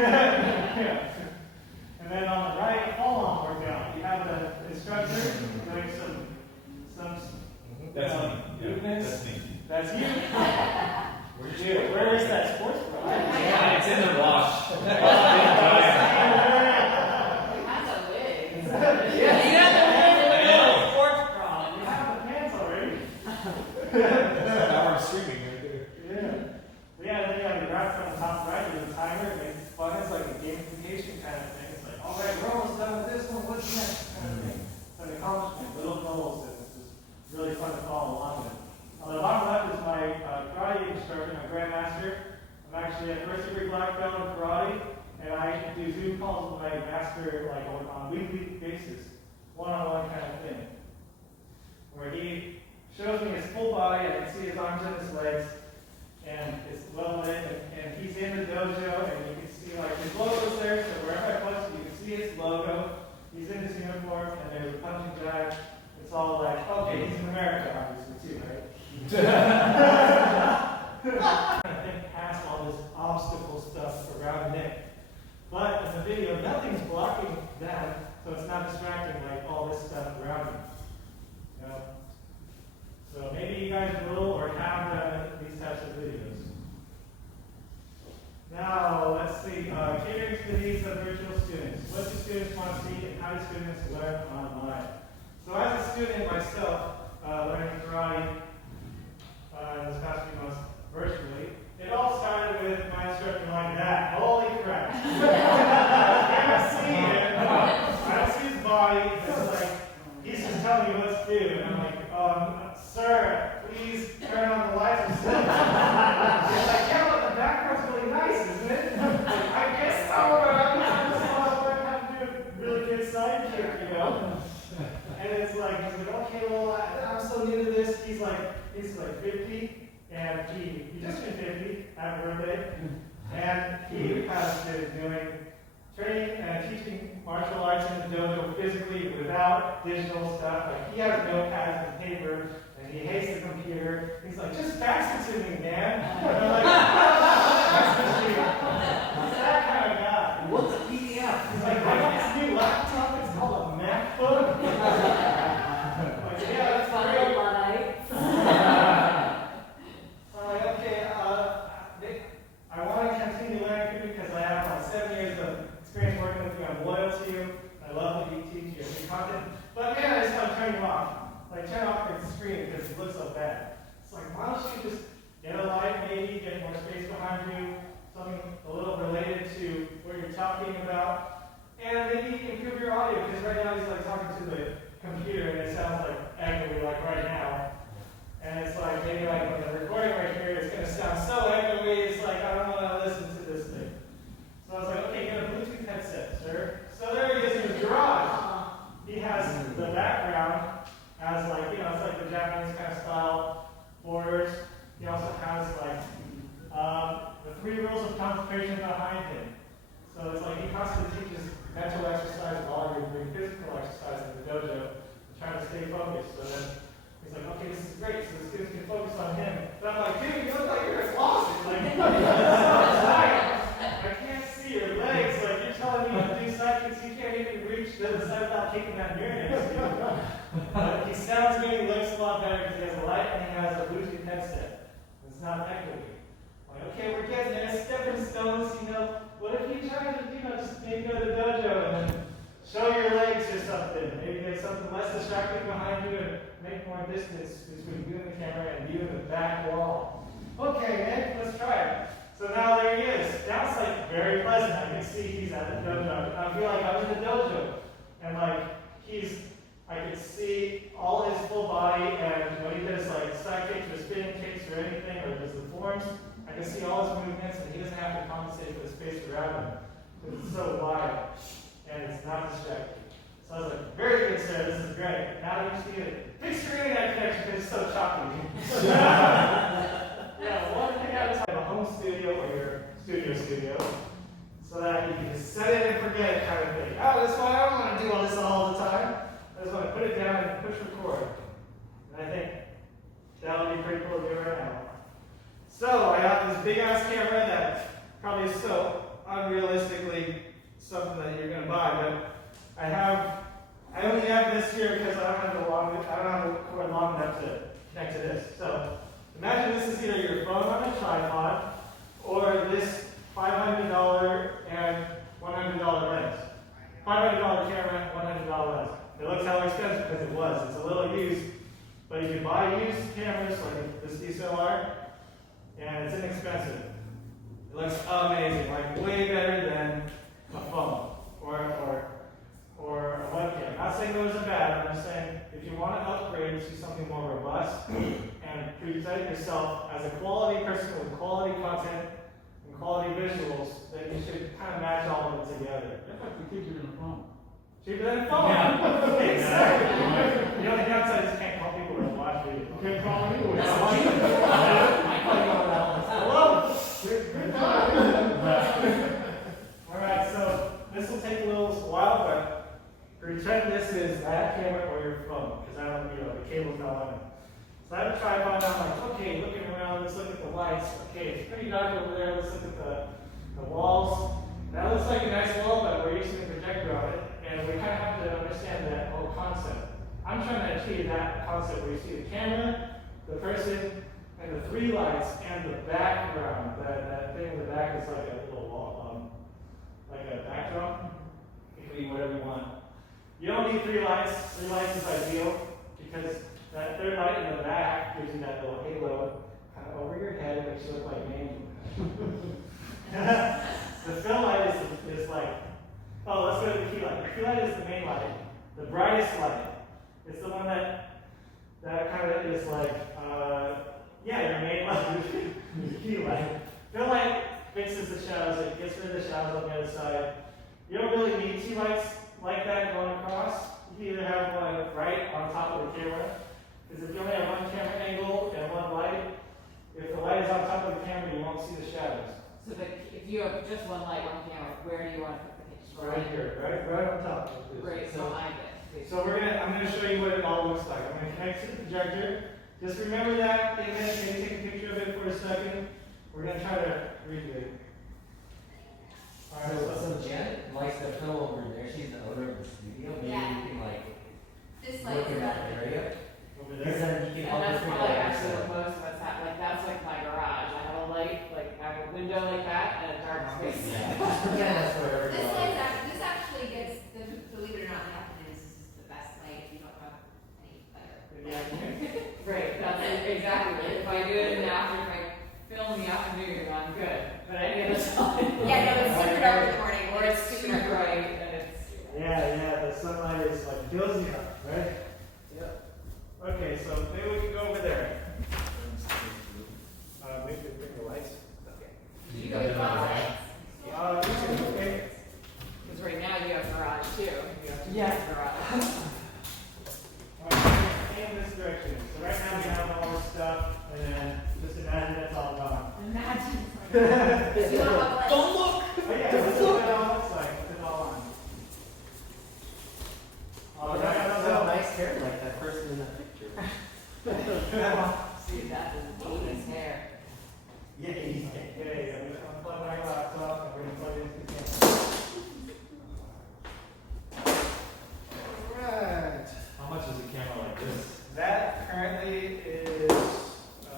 Yeah. And then on the right, fall-on workout. You have the instructor doing some movements. That's me. That's you. Dude, where is that sports bra? Yeah, it's in the wash. That's a wig. Yeah. You got the sports bra. You have the pants already. Now I'm streaming right there. Yeah, then you have the graph on the top right. There's a timer. It makes it fun. It's like a gamification kind of thing. It's like, all right, we're almost done with this one. What's next? Kind of thing. It's an accomplishment, little goals, and it's just really fun to follow along with. On the bottom left is my karate instructor, my grandmaster. I'm actually a first degree black belt in karate, and I do Zoom calls with my master like on a weekly basis, one-on-one kind of thing, where he shows me his full body. I can see his arms and his legs, and it's well lit, and he's in the dojo, and you can see like his logo's there, so wherever I punch, you can see his logo. He's in his uniform, and there's a punching bag. It's all like, okay, he's in America, obviously, too, right? I think past all this obstacle stuff around Nick. But in the video, nothing's blocking that, so it's not distracting like all this stuff around you. You know? So maybe you guys will or have done these types of videos. Now, let's see, catering to the needs of virtual students. What do students want to see and how do students learn online? So as a student myself, learning karate this past few months virtually, it all started with my instructor like that. Holy crap. I can't see it. I don't see his body. It's like, he's just telling me what to do. And I'm like, sir, please turn on the lights and stuff. He's like, yeah, but the background's really nice, isn't it? I guess so, but I'm have to do a really good side kick, you know? And it's like, he's like, okay, well, I'm so new to this. He's like 50, and he just turned 50, happy birthday. And he has been doing training and teaching martial arts in the dojo physically without digital stuff. Like, he has notepads and paper, and he hates the computer. He's like, just fax it to me, man. And I'm like, he's that kind of guy. What's a PDF? He's like, I got this new laptop, it's called a MacBook. Like, yeah, that's great. I'm like, okay, I want to continue learning because I have like 7 years of experience working with you. I'm loyal to you. I love what you teach. You have good content. But man, I just want to turn you off. Like, turn off the screen because it looks so bad. It's like, why don't you just get a light, maybe get more space behind you, something a little related to what you're talking about, and maybe improve your audio because right now he's like talking to the computer and it sounds like echoey like right now. And it's like, maybe like when the recording right here is going to sound so echoey, it's like, I don't want to listen to this thing. So I was like, okay, get a Bluetooth headset, sir. So there he is in his garage. He has the background as like, you know, it's like the Japanese kind of style borders. He also has like the 3 rules of concentration behind him. So it's like he constantly teaches mental exercise while you're doing physical exercise in the dojo, trying to stay focused. So then he's like, okay, this is great, so the students can focus on him. But I'm like, dude, you look like you're in a closet. Like, you're so tired. I can't see your legs. Like, you're telling me to do side kicks, you can't even reach the other side without kicking that mirror next to you. But he sounds good, he looks a lot better because he has a light and he has a Bluetooth headset. It's not echoey. Like, okay, we're getting there, stepping stones, you know. What if you try to, you know, just maybe go to the dojo and then show your legs or something? Maybe get something less distracting behind you and make more distance between you and the camera and you and the back wall. Okay, man, let's try it. So now there he is. Now it's like very pleasant. I can see he's at the dojo. I feel like I'm in the dojo. And like I can see all his full body, and when he does like side kicks or spinning kicks or anything, or does the forms, I can see all his movements, and he doesn't have to compensate for the space around him. Because it's so wide, and it's not distracting. So I was like, very good, sir, this is great. Now you just need a big screen that connection because it's so choppy. Yeah, one thing at a time, a home studio or your studio, so that you can just set it and forget it kind of thing. Oh, that's why I don't want to do all this all the time. I just want to put it down and push record. And I think that would be pretty cool to do right now. So I got this big ass camera that probably is so unrealistically something that you're going to buy, but I only have this here because I don't have the cord long enough to connect to this. So imagine this is either your phone on a tripod or this $500 and $100 lens. $500 camera, $100 lens. It looks hella expensive because it was. It's a little used, but you can buy used cameras like this DSLR, and it's inexpensive. It looks amazing, like way better than a phone or a webcam. Not saying those are bad, I'm just saying if you want to upgrade to something more robust and present yourself as a quality person with quality content and quality visuals, then you should kind of match all of them together. Cheaper than a phone. Cheaper than a phone? Yeah. Exactly. The only downside is you can't call people to watch videos. You can't call them anyway. I call you on that all the time. Hello. Good time. Alright, so this will take a little while, but pretend this is that camera or your phone, because the cable's not on it. So I have a tripod, and I'm like, okay, looking around, let's look at the lights. Okay, it's pretty dark over there, let's look at the walls. That looks like a nice wall, but we're using a projector on it, and we kind of have to understand that whole concept. I'm trying to achieve that concept where you see the camera, the person, and the three lights, and the background. That thing in the back is like a little wall, like a backdrop. It can be whatever you want. You don't need three lights. Three lights is ideal because that third light in the back gives you that little halo kind of over your head. It makes you look like an angel. The fill light is like, oh, let's go to the key light. The key light is the main light, the brightest light. It's the one that kind of is like, your main light, the key light. Fill light fixes the shadows, it gets rid of the shadows on the other side. You don't really need two lights like that going across. You can either have one right on top of the camera, because if you only have one camera angle and one light, if the light is on top of the camera, you won't see the shadows. So if you have just one light on camera, where do you want to put the camera? Right here, right on top. Right behind it. So I'm going to show you what it all looks like. I'm going to connect to the projector. Just remember that image, maybe take a picture of it for a second. We're going to try to read it. All right, So Janet likes the fill over there. She's the owner of the studio. Maybe Yeah. you can This look in that area. over Because there. then you can And help that's us figure probably out actually so. what most of us have. Like that's like my garage. I have a light, like I have a window like that, and a dark space. Yeah, that's where This actually gets, believe it or not, in the afternoons, this is the best light if you don't have any better. Yeah. Right, that's exactly right. If I do it in the afternoon, if I film in the afternoon, I'm good. But any other time. Yeah, no, it's super dark in the morning, Or it's super dark. bright and it's. Yeah, the sunlight is like fills you up, right? Yep. Okay, so maybe we can go over there. Maybe we can bring the lights. Okay. You go to garage. Okay. Because right now you have garage too. Yeah. Garage. Alright, aim this direction. So right now we have all this stuff, and then just imagine it's all gone. Imagine. You don't have like, Don't look. Oh yeah, this is what it all looks like. It's all on. Alright, So nice hair like that person in that picture. See, that is 80s hair. Yeah, he's Okay, I'm just gonna plug my laptop and we're gonna plug it into the camera. Alright. How much is a camera like this? That currently is, I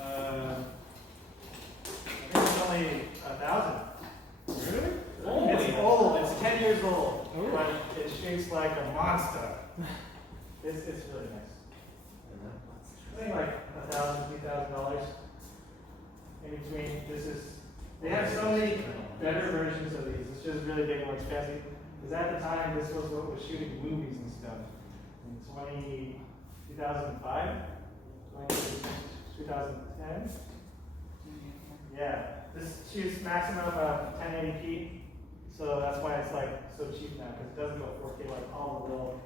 think it's only 1,000. Really? It's old, it's 10 years old, but it shoots like a monster. It's really nice. I think like $1,000, $2,000 in between. They have so many better versions of these. It's just really big and more expensive. Because at the time, this was what was shooting movies and stuff. In 2005, 2010. Yeah, this shoots maximum of 1080p. So that's why it's like so cheap now, because it doesn't go 4K like all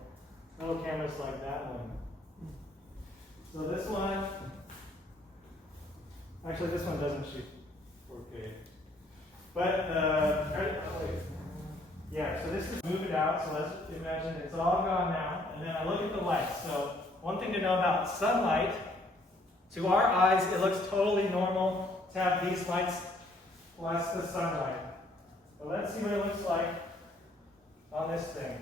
the little cameras like that one. So this one, actually this one doesn't shoot 4K. But, yeah, so this is move it out, so let's imagine it's all gone now, and then I look at the lights. So one thing to know about sunlight, to our eyes it looks totally normal to have these lights plus the sunlight. But let's see what it looks like on this thing.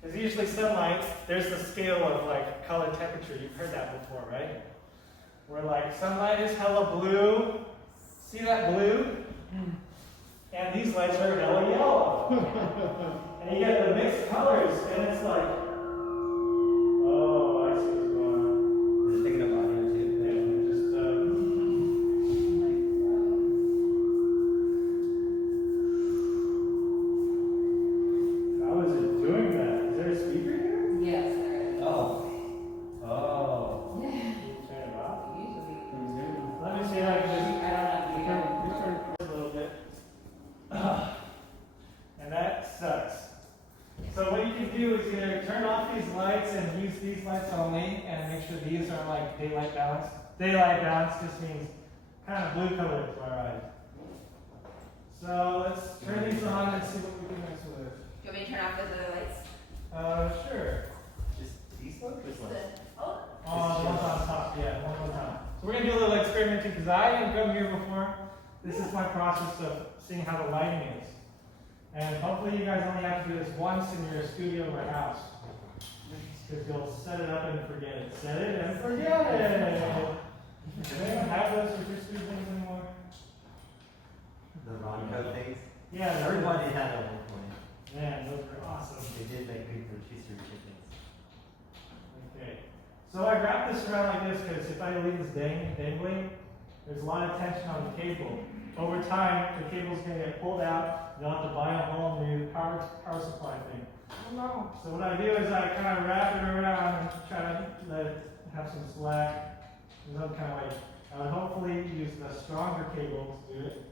Because usually sunlight, there's the scale of like color temperature. You've heard that before, right? Where like sunlight is hella blue. See that blue? And these lights are hella yellow. And you get the mixed colors, and it's like, oh, I see what's going on. Just picking up audio too. Yeah, just, how is it doing that? Is there a speaker here? Yes, there is. Oh. Oh. Yeah. Turn it off. Usually. Let me see if I can just I don't have to a little bit. And that sucks. So what you can do is either turn off these lights and use these lights only and make sure these are like daylight balanced. Daylight balance just means kind of blue color to our eyes. So let's turn these on and see what we can mess with. Do you want me to turn off those other lights? Sure. Just these ones? Which ones? Oh, Oh, the ones on top, yeah, one on top. So we're gonna do a little experimenting because I haven't come here before. This is my process of seeing how the lighting is. And hopefully you guys only have to do this once in your studio or house. Because you'll set it up and forget it. Set it and forget it. Do they even have those for your studios anymore? The Ronco things? Yeah, they're Everybody had at one point. Man, those are awesome. They did make me rotisserie chickens. Okay. So I wrap this around like this because if I leave this dangling, there's a lot of tension on the cable. Over time, the cable's going to get pulled out. You'll have to buy a whole new power supply thing. Oh no. So what I do is I kind of wrap it around and try to let it have some slack. Some kind of way. I would hopefully use the stronger cable to do it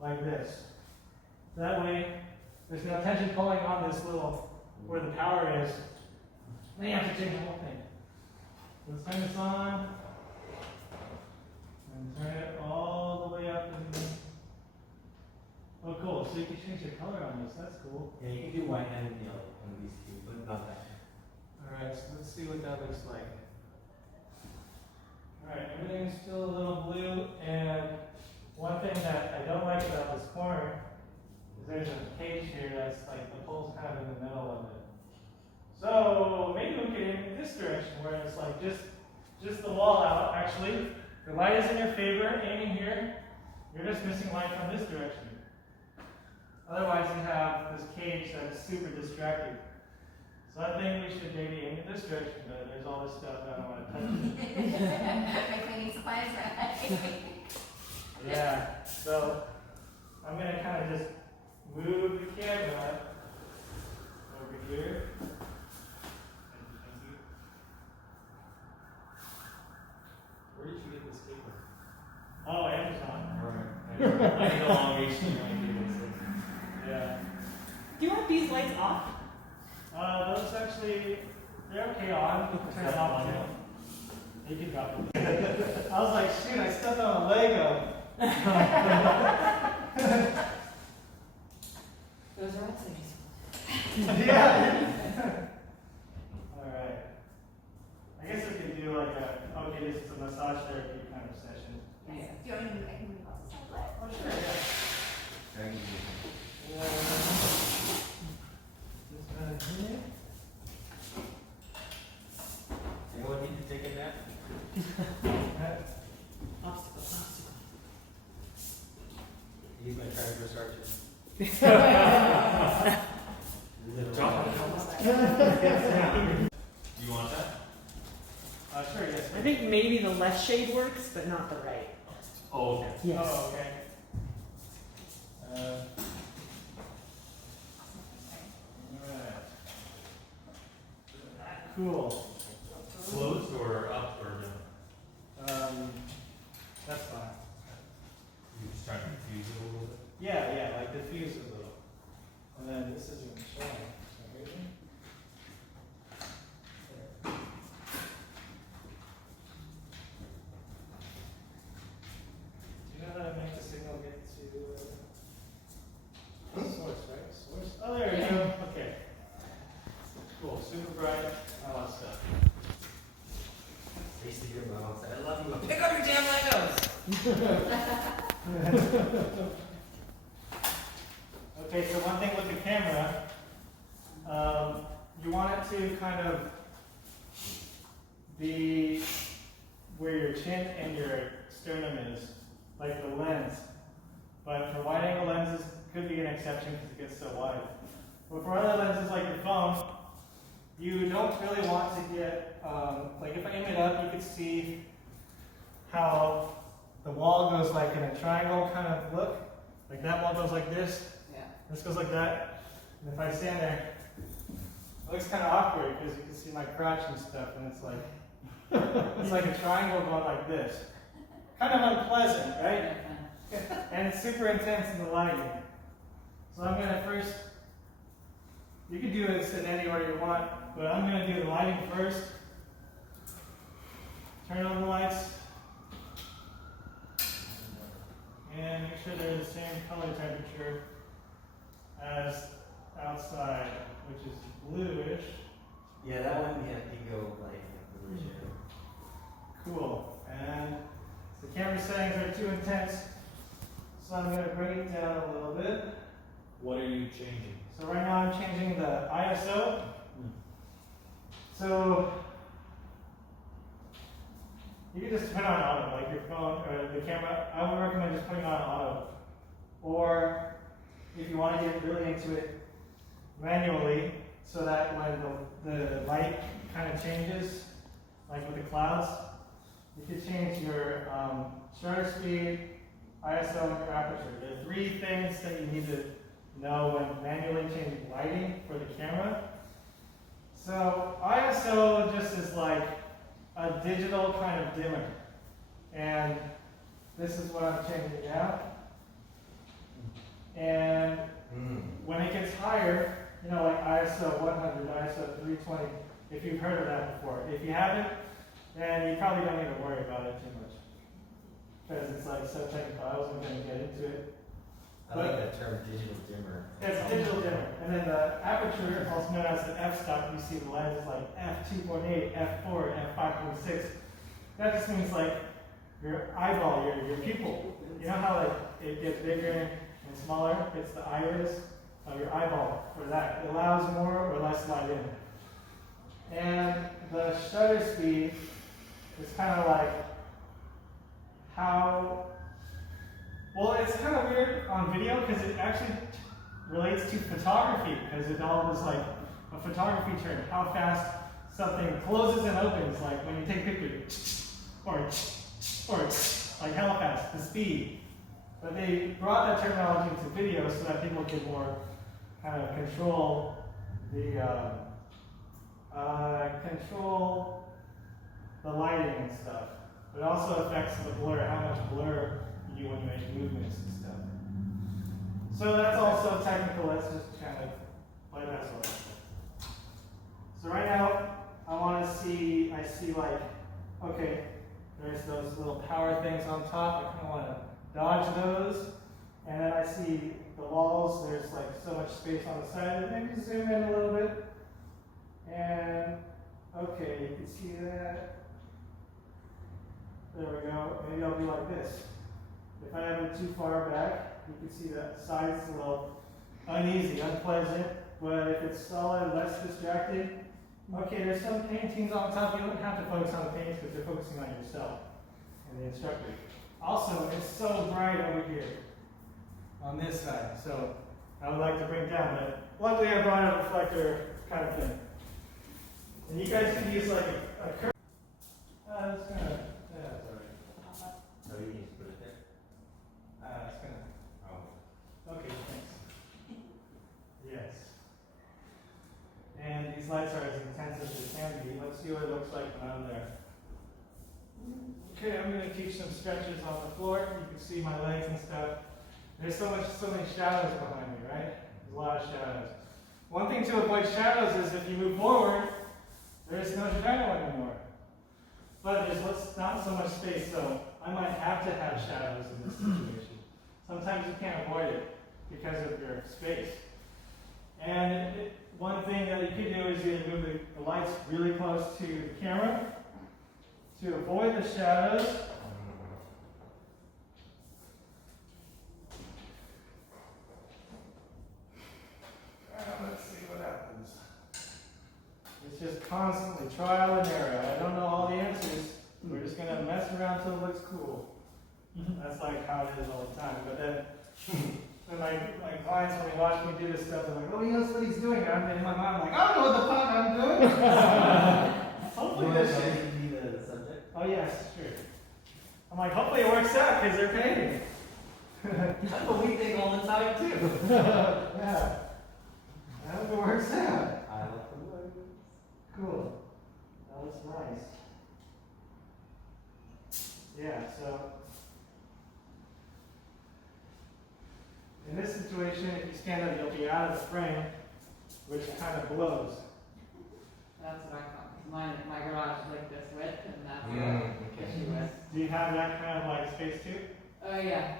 like this. That way, there's no tension pulling on this little, where the power is. Then you have to change the whole thing. Let's turn this on. And turn it all the way up. Oh, cool. So you can change the color on this. That's cool. Yeah, you can do white and yellow on these two, but not that. Alright, so let's see what that looks like. Alright, everything's still a little blue. And one thing that I don't like about this corner is there's a cage here that's like the pole's kind of in the middle of it. So maybe we could aim in this direction where it's like just the wall out. Actually, the light is in your favor, aiming here. You're just missing light from this direction. Otherwise, you have this cage that's super distracting. So I think we should maybe aim in this direction, but there's all this stuff I don't want to touch. my cleaning supplies, right? Yeah, so I'm going to kind of just move the camera over here. Thank you. Where did you get this cable? Oh, Amazon. Alright. I need a long reach. Yeah. Do you want these lights off? Those actually, they're okay on. You can turn it off too. You can drop it. I was like, shoot, I stepped on a Lego. Those are also Yeah. Alright. I guess we could do like a, okay, this is a massage therapy kind of session. Yes. Do you want me to move? I can move off the side. Oh, sure, yeah. Very easy. This kind of here. Anyone need to take a nap? Obstacle, obstacle. He's gonna try to restart you. Do you want that? Sure, yes. I think maybe the left shade works, but not the right. Oh, okay. Yes. Oh, okay. Alright. Cool. Closed or up or no? That's fine. You're just trying to confuse it a little bit. Yeah, like diffuse a little. And then this isn't showing for some reason. There. Do you know how to make the signal get to source, right? Source. Oh, there you go. Okay. Cool. Super bright. All that stuff. I used to hear my mom say, I love you. Pick up your damn Legos! Okay, so one thing with the camera, you want it to kind of be where your chin and your sternum is, like the lens. But for wide angle lenses, could be an exception because it gets so wide. But for other lenses like your phone, you don't really want to get, like if I aim it up, you can see how the wall goes like in a triangle kind of look. Like that wall goes like this, Yeah. this goes like that. And if I stand there, it looks kind of awkward because you can see my crotch and stuff, and it's like, it's like a triangle going like this. Kind of unpleasant, right? And it's super intense in the lighting. So I'm going to first, you can do this in any order you want, but I'm going to do the lighting first. Turn on the lights. And make sure they're the same color temperature as outside, which is bluish. Yeah, that one, yeah, you go like bluish. Cool. And the camera settings are too intense, so I'm going to bring it down a little bit. What are you changing? So right now I'm changing the ISO. So you can just put on auto, like your phone or the camera. I would recommend just putting on auto. Or if you want to get really into it, manually, so that when the light kind of changes, like with the clouds, you can change your shutter speed, ISO, and your aperture. There are 3 things that you need to know when manually changing lighting for the camera. So ISO just is like a digital kind of dimmer. And this is what I'm changing now. And when it gets higher, you know, like ISO 100, ISO 320, if you've heard of that before. If you haven't, then you probably don't even worry about it too much. Because it's like so technical, I wasn't going to get into it. I like that term, digital dimmer. It's digital dimmer. And then the aperture, also known as the f-stop, you see the lens is like f2.8, f4, f5.6. That just means like your eyeball, your pupil. You know how like it gets bigger and smaller? It's the iris of your eyeball for that. It allows more or less light in. And the shutter speed is kind of like how, well, it's kind of weird on video because it actually relates to photography because it all is like a photography term. How fast something closes and opens, like when you take pictures, or like how fast, the speed. But they brought that terminology into video so that people could more kind of control the lighting and stuff. It also affects the blur, how much blur you do when you make movements and stuff. So that's also technical. Let's just kind of bypass all that stuff. So right now, I see like, okay, there's those little power things on top. I kind of want to dodge those. And then I see the walls. There's like so much space on the side. Maybe zoom in a little bit. And okay, you can see that. There we go. Maybe I'll be like this. If I have it too far back, you can see that side's a little uneasy, unpleasant. But if it's solid, less distracted. Okay, there's some paintings on top. You don't have to focus on the paintings because they're focusing on yourself and the instructor. Also, it's so bright over here on this side. So I would like to bring down, but luckily I brought a reflector kind of thing. And you guys can use like a curve. That's gonna, yeah, that's alright. So you can just put it there? It's gonna, Oh. okay, thanks. Yes. And these lights are as intense as they can be. Let's see what it looks like when I'm there. Okay, I'm gonna teach some stretches on the floor. You can see my legs and stuff. There's so many shadows behind me, right? There's a lot of shadows. One thing to avoid shadows is if you move forward, there's no shadow anymore. But there's not so much space, so I might have to have shadows in this situation. Sometimes you can't avoid it because of your space. And one thing that you can do is you move the lights really close to the camera to avoid the shadows. it's just constantly trial and error. I don't know all the answers. We're just gonna mess around till it looks cool. That's like how it is all the time. But then when my clients, when they watch me do this stuff, they're like, oh, he knows what he's doing. And I'm in my mind, like, I don't know what the fuck I'm doing. Hopefully this shit. be the subject. Oh, yes, sure. I'm like, hopefully it works out because they're paying me. That's what we think all the time too. Yeah. I hope it works out. I like the word. Cool. That looks nice. Yeah, so in this situation, if you stand up, you'll be out of the frame, which kind of blows. That's what I thought, because my garage is like this width, and that's Okay. the issue is. Do you have that kind of like space too? Oh yeah,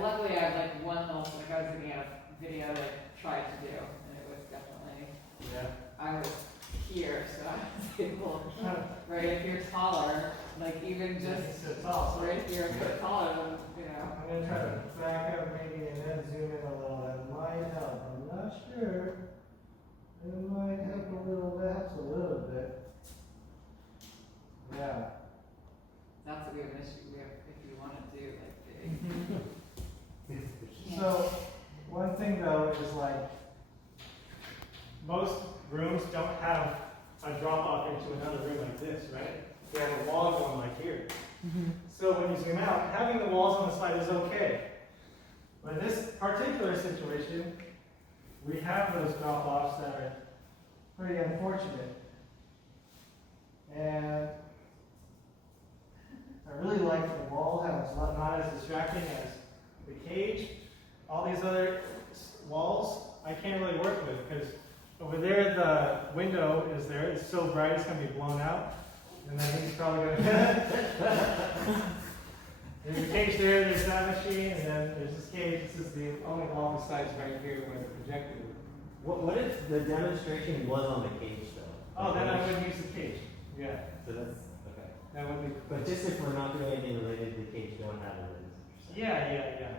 luckily I have like one little, like I was looking at a video that I tried to do, and it was definitely, Yeah. I was here, so I was able, right, if you're taller, like even just, It's tall. right, if you're a foot taller, then, you know. I'm going to try to back up maybe and then zoom in a little. That might help. I'm not sure. It might help a little, perhaps a little bit. Yeah. That's what we have an issue, if you want to do like big. So, one thing though is like, most rooms don't have a drop off into another room like this, right? They have a wall going like here. So when you zoom out, having the walls on the side is okay. But in this particular situation, we have those drop offs that are pretty unfortunate. And I really like the wall, how it's not as distracting as the cage. All these other walls, I can't really work with because over there the window is there. It's so bright it's going to be blown out. And then he's probably going to... There's a cage there, there's that machine, and then there's this cage. This is the only wall besides right here where the projector is. What if the demonstration was on the cage though? Oh, then I wouldn't use the cage. Yeah, So that's okay. that would be. But just if we're not doing anything related to the cage, don't have it. Yeah.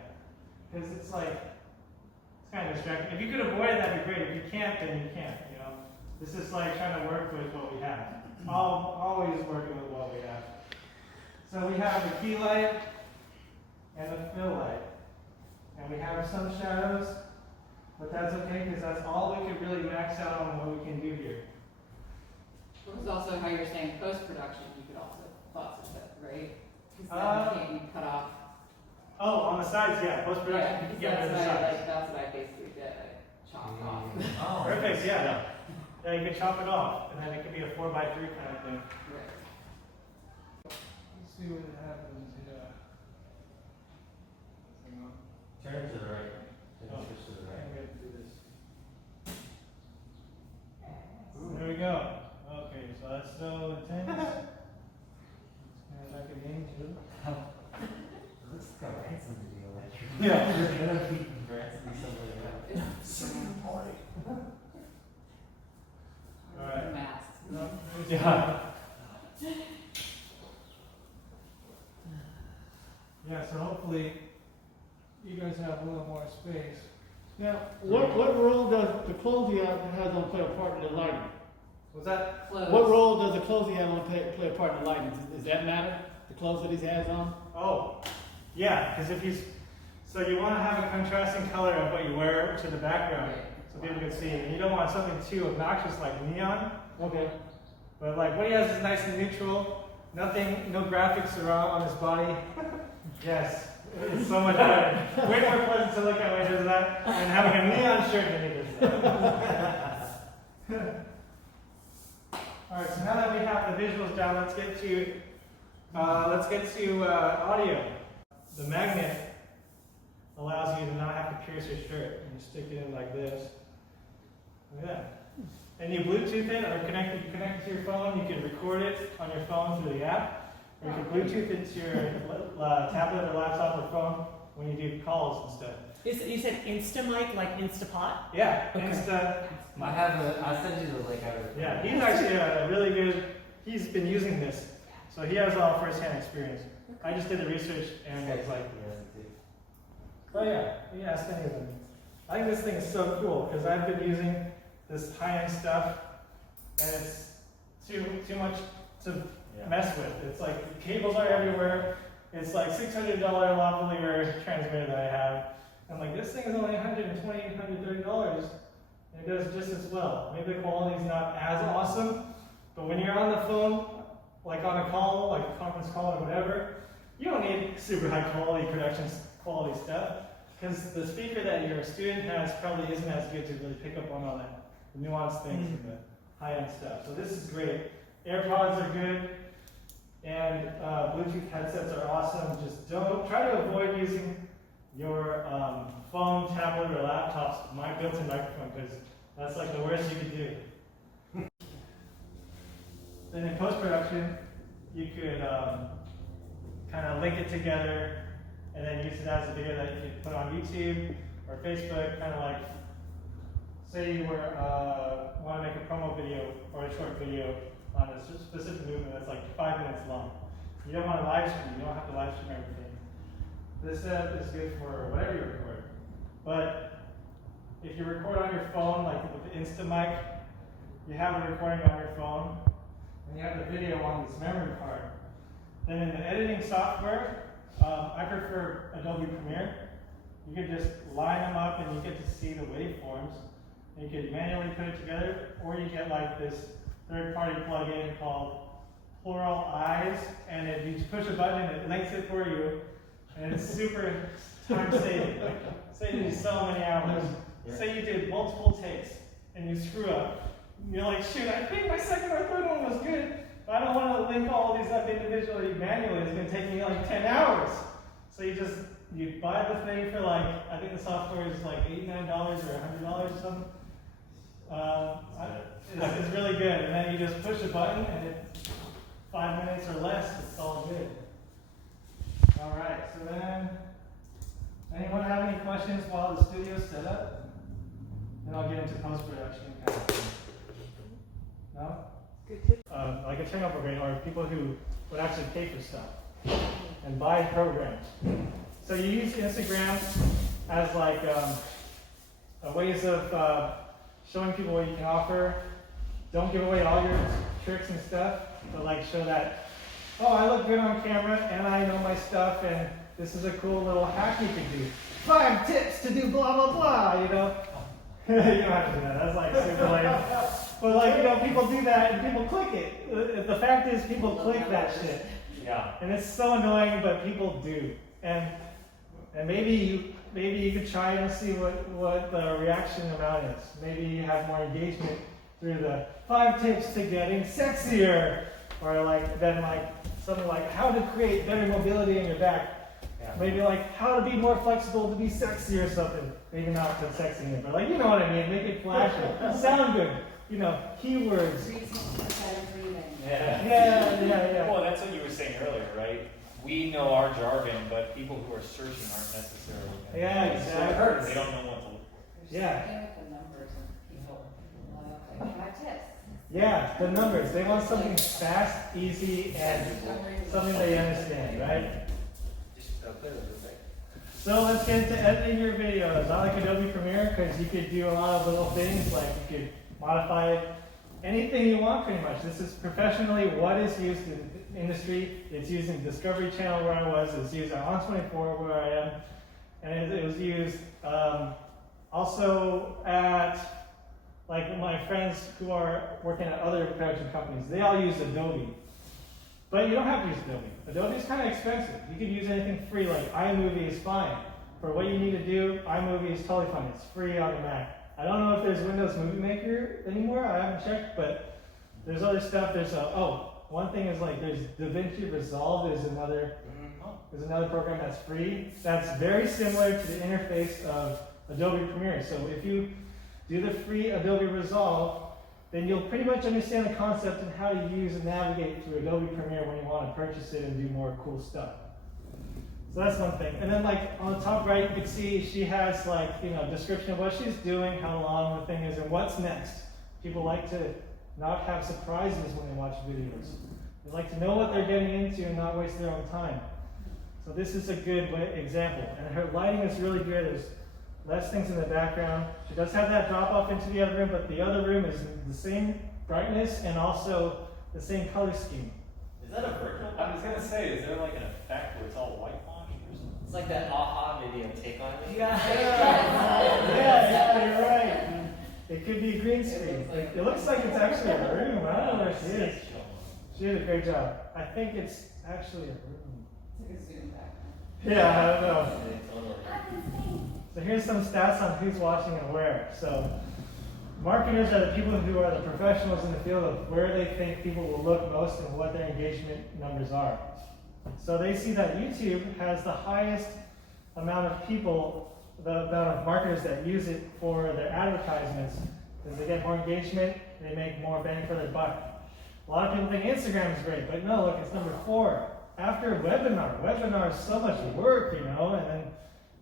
Because it's like, it's kind of distracting. If you could avoid it, that'd be great. If you can't, then you can't, you know. This is like trying to work with what we have. Always working with what we have. So we have the key light and the fill light. And we have some shadows, but that's okay because that's all we could really max out on what we can do here. It was also how you're saying post-production, you could also fuss with it, right? Because then you can't be cut off. Oh, on the sides, yeah. Post-production, you can get rid of the sides. That's what I basically did, I chopped off. Oh. Perfect, yeah. Yeah, you can chop it off, and then it could be a 4x3 kind of thing. Right. Let's see what happens here. Turn it to the right. Oh. Switch to the I'm right. going to do this. There we go. Okay, so that's so intense. It's kind of like a game too. It looks like a ransom video. Yeah. Ransom somebody else. All right. Masks. Good job. Yeah, so hopefully you guys have a little more space. Now, what role does the clothes he has on play a part in the lighting? Was that? Clothes. What role does the clothes he has on play a part in the lighting? Does that matter? The clothes that he has on? Oh, yeah, because if he's, so you want to have a contrasting color of what you wear to the background so people can see. And you don't want something too obnoxious like neon. Okay. But like what he has is nice and neutral. Nothing, no graphics are on his body. Yes, it's so much better. Way more pleasant to look at when he does that than having a neon shirt than he does that. Alright, so now that we have the visuals down, let's get to audio. The magnet allows you to not have to pierce your shirt. And you stick it in like this. Look at that. And you Bluetooth it or connect it to your phone. You can record it on your phone through the app. Or you can Bluetooth it to your tablet or laptop or phone when you do calls and stuff. You said Instamic, like Instapot? Yeah, Okay. I'll send you the link. Yeah, he's actually a really good, he's been using this. So he has all first-hand experience. I just did the research and it's like, oh yeah, you can ask any of them. I think this thing is so cool because I've been using this high-end stuff and it's too much to Yeah. mess with. It's like the cables are everywhere. It's like $600 lavalier transmitter that I have. I'm like, this thing is only $120, $130, and it does just as well. Maybe the quality is not as awesome, but when you're on the phone, like on a call, like a conference call or whatever, you don't need super high quality production quality stuff, because the speaker that your student has probably isn't as good to really pick up on all that nuanced things and the high-end stuff. So this is great. AirPods are good, and Bluetooth headsets are awesome. Just don't try to avoid using your phone, tablet, or laptop's built-in microphone, because that's like the worst you could do. Then in post-production, you could kind of link it together and then use it as a video that you could put on YouTube or Facebook, kind of like, say you were want to make a promo video or a short video on a specific movement that's like 5 minutes long. You don't want to live stream, you don't have to live stream everything. This is good for whatever you record. But if you record on your phone, like with the Instamic, you have the recording on your phone, and you have the video on this memory card. Then in the editing software, I prefer Adobe Premiere. You can just line them up and you get to see the waveforms. You can manually put it together, or you get like this third-party plugin called Plural Eyes, and if you just push a button, it links it for you, and it's super time-saving. Like, saving you so many hours. Say you did multiple takes and you screw up. You're like, shoot, I think my second or third one was good, but I don't want to link all these up individually manually. It's going to take me like 10 hours. So you buy the thing for like, I think the software is like $89 or $100 or something. It's really good. And then you just push a button and it's 5 minutes or less, it's all good. All right, so then, anyone have any questions while the studio's set up? Then I'll get into post-production kind of thing. No? Good tip. Like a turnover rate, or people who would actually pay for stuff and buy programs. So you use Instagram as like a ways of showing people what you can offer. Don't give away all your tricks and stuff, but like show that, oh, I look good on camera and I know my stuff, and this is a cool little hack you can do. 5 tips to do blah, blah, blah, you know? You don't have to do that, that's like super lame. But like, you know, people do that and people click it. The fact is people click that shit. Yeah. And it's so annoying, but people do. And maybe you could try and see what the reaction amount is. Maybe you have more engagement through the 5 tips to getting sexier, or like then like something like how to create better mobility in your back. Yeah. Maybe like how to be more flexible to be sexy or something. Maybe not put sexy in it, but like you know what I mean. Make it flashy, sound good. You know, keywords. Yeah. Well, that's what you were saying earlier, right? We know our jargon, but people who are searching aren't necessarily. Yeah, exactly. They don't know what to look for. Yeah. The numbers and people love like 5 tips. Yeah, the numbers. They want something fast, easy, and something they understand, right? So let's get into editing your videos. I like Adobe Premiere because you could do a lot of little things, like you could modify anything you want pretty much. This is professionally what is used in the industry. It's used in Discovery Channel where I was. It's used on 24 where I am. And it was used also at, like my friends who are working at other production companies, they all use Adobe. But you don't have to use Adobe. Adobe is kind of expensive. You can use anything free, like iMovie is fine. For what you need to do, iMovie is totally fine. It's free on the Mac. I don't know if there's Windows Movie Maker anymore. I haven't checked, but there's other stuff. There's one thing is like there's DaVinci Resolve is another program that's free. That's very similar to the interface of Adobe Premiere. So if you do the free Adobe Resolve, then you'll pretty much understand the concept and how to use and navigate through Adobe Premiere when you want to purchase it and do more cool stuff. So that's one thing. And then like on the top right, you can see she has like, you know, description of what she's doing, how long the thing is, and what's next. People like to not have surprises when they watch videos. They like to know what they're getting into and not waste their own time. So this is a good example. And her lighting is really good. There's less things in the background. She does have that drop off into the other room, but the other room is the same brightness and also the same color scheme. Is that a virtual? I was gonna say, is there like an effect where it's all whitewashed or something? It's like that aha video, take on me. Yeah, you're right. It could be a green screen. It looks like it's actually a room. I don't know where she is. She did a great job. I think it's actually a room. Take a zoom back. Yeah, I don't know. Totally. So here's some stats on who's watching and where. So marketers are the people who are the professionals in the field of where they think people will look most and what their engagement numbers are. So they see that YouTube has the highest amount of people, the amount of marketers that use it for their advertisements, because they get more engagement, they make more bang for their buck. A lot of people think Instagram is great, but no, look, it's number 4. After webinar. Webinar is so much work, you know, and then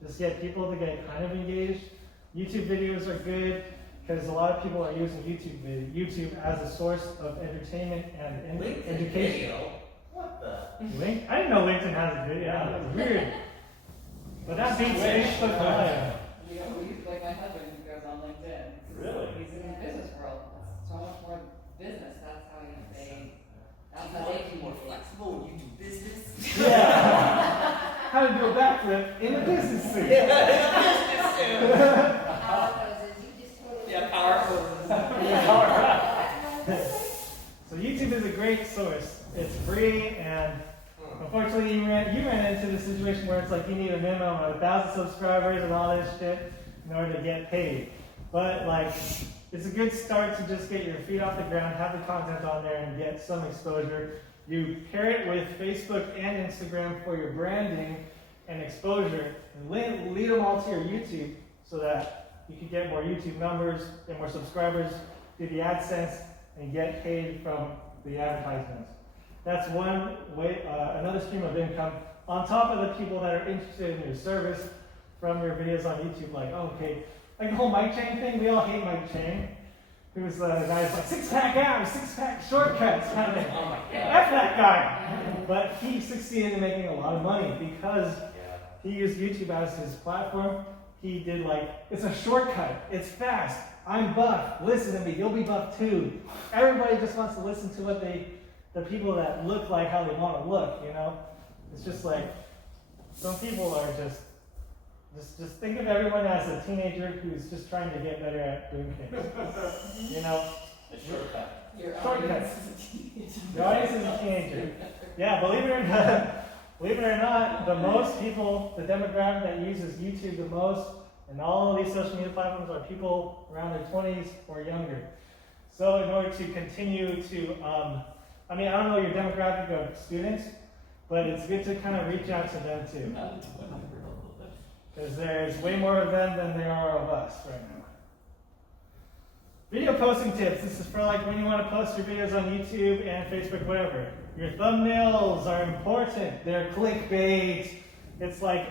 just get people to get kind of engaged. YouTube videos are good because a lot of people are using YouTube as a source of entertainment and education. Video? What the? Link? I didn't know LinkedIn has a video. Yeah, that's weird. But that beats Facebook Live. Like my husband who goes on LinkedIn. Really? He's in the business world. It's so much more business. That's how that's how they be more flexible when you do business. Yeah. How to do a backflip in a business suit. Power poses, you just totally. Yeah, power poses. So YouTube is a great source. It's free, and unfortunately you ran into the situation where it's like you need a minimum of 1,000 subscribers and all this shit in order to get paid. But like, it's a good start to just get your feet off the ground, have the content on there, and get some exposure. You pair it with Facebook and Instagram for your branding and exposure, and lead them all to your YouTube so that you can get more YouTube numbers, get more subscribers, do the AdSense, and get paid from the advertisements. That's one way, another stream of income on top of the people that are interested in your service from your videos on YouTube. Like, oh, okay, like the whole Mike Chang thing. We all hate Mike Chang. Who's the guy who's like 6-pack abs, 6-pack shortcuts, kind of thing. Oh my God. F that guy. But he succeeded in making a lot of money because he used YouTube as his platform. He did like, it's a shortcut, it's fast, I'm buff, listen to me, you'll be buff too. Everybody just wants to listen to what the people that look like how they want to look, you know? It's just like, some people are just think of everyone as a teenager who's just trying to get better at doing things. You know? A shortcut. Your Shortcut. audience is a teenager. The audience is a teenager. Yeah, believe it or not, the most people, the demographic that uses YouTube the most, and all of these social media platforms are people around their 20s or younger. So in order to continue to, I don't know your demographic of students, but it's good to kind of reach out to them too. Because there's way more of them than there are of us right now. Video posting tips. This is for like when you want to post your videos on YouTube and Facebook, whatever. Your thumbnails are important. They're clickbait. It's like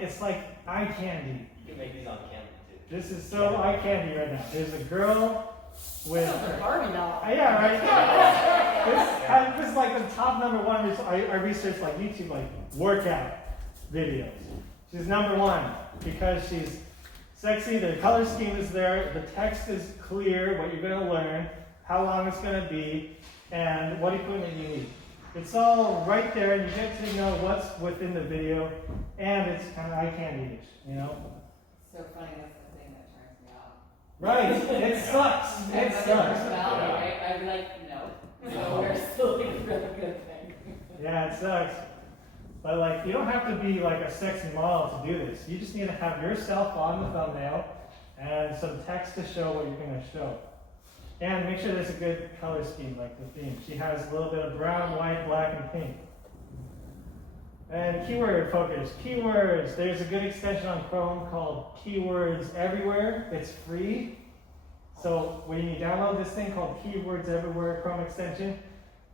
eye candy. You can make these on camera too. This is so eye candy right now. There's a girl with. Barbie doll. Yeah, right. This is like the top number 1. I researched like YouTube like workout videos. She's number 1 because she's sexy. The color scheme is there. The text is clear. What you're going to learn, how long it's going to be, and what equipment you need. It's all right there, and you get to know what's within the video, and it's kind of eye candy-ish, you know. So funny, that's the thing that turns me off. Right? It sucks. It sucks. Personality, right? I'd be like, no. So we're still doing a really good thing. Yeah, it sucks. But like, you don't have to be like a sexy model to do this. You just need to have yourself on the thumbnail and some text to show what you're going to show. And make sure there's a good color scheme, like the theme. She has a little bit of brown, white, black, and pink. And keyword focus. Keywords. There's a good extension on Chrome called Keywords Everywhere. It's free. So when you download this thing called Keywords Everywhere Chrome extension,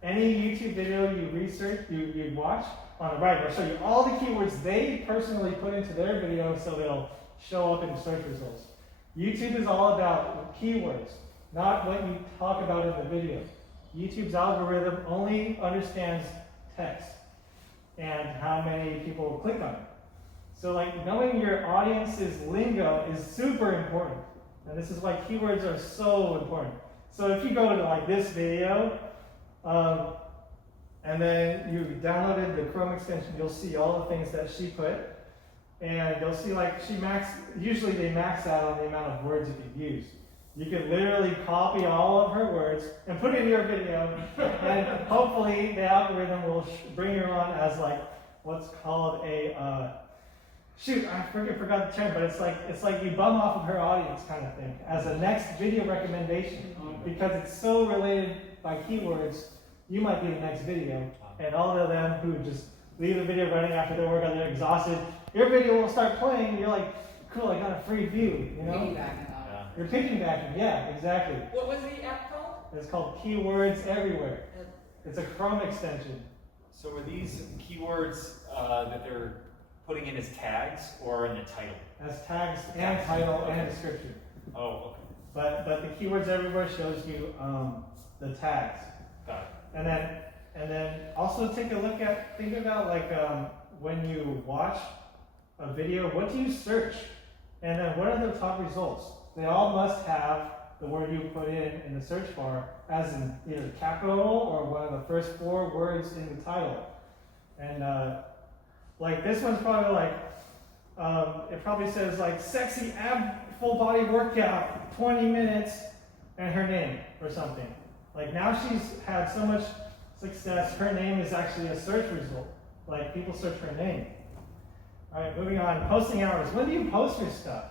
any YouTube video you research, you watch, on the right will show you all the keywords they personally put into their video so they'll show up in search results. YouTube is all about keywords, not what you talk about in the video. YouTube's algorithm only understands text and how many people click on it. So like knowing your audience's lingo is super important. And this is why keywords are so important. So if you go to like this video, and then you downloaded the Chrome extension, you'll see all the things that she put. And you'll see like usually they max out on the amount of words you can use. You can literally copy all of her words and put it in your video, and hopefully the algorithm will bring her on as like what's called a, I forgot the term, but it's like you bum off of her audience kind of thing, as a next video recommendation. Because it's so related by keywords, you might be the next video, and all of them who just leave the video running after their workout, they're exhausted, your video will start playing, and you're like, cool, I got a free view, you know? Piggybacking on it. You're piggybacking, yeah, exactly. What was the app called? It's called Keywords Everywhere. It's a Chrome extension. So are these keywords that they're putting in as tags or in the title? As tags and title and description. Oh, okay. But the Keywords Everywhere shows you the tags. Got it. And then also think about like when you watch a video, what do you search? And then what are the top results? They all must have the word you put in the search bar as in either capital or one of the first 4 words in the title. And like this one's probably like, it probably says like sexy ab full body workout, 20 minutes, and her name or something. Like now she's had so much success, her name is actually a search result. Like people search her name. All right, moving on. Posting hours. When do you post your stuff?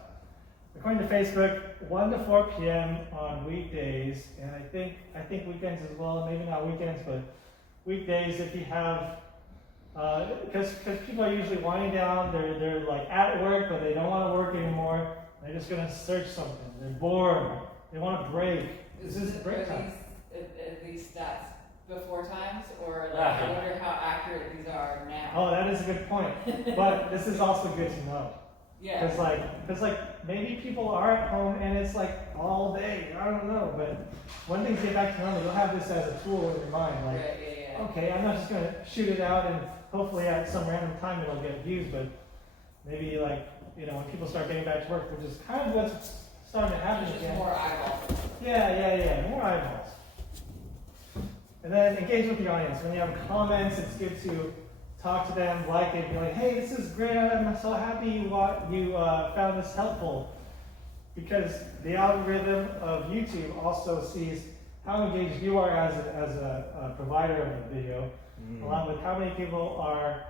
According to Facebook, 1 to 4 p.m. on weekdays, and I think weekends as well. Maybe not weekends, but weekdays if you have, because people are usually winding down. They're like at work, but they don't want to work anymore. They're just gonna search something. They're bored. They want a break. This is break time. These stats before times, or like I wonder how accurate these are now. Oh, that is a good point. But this is also good to know. Yeah. Because like maybe people are at home and it's like all day. I don't know, but when things get back to normal, you'll have this as a tool in your mind. Like, okay, I'm not just gonna shoot it out and hopefully at some random time it'll get views, but maybe like when people start getting back to work, which is kind of what's starting to happen Just again. more eyeballs. Yeah, more eyeballs. And then engage with the audience. When you have comments, it's good to talk to them, like it, be like, hey, this is great, I'm so happy you found this helpful. Because the algorithm of YouTube also sees how engaged you are as a provider of the video, along with how many people are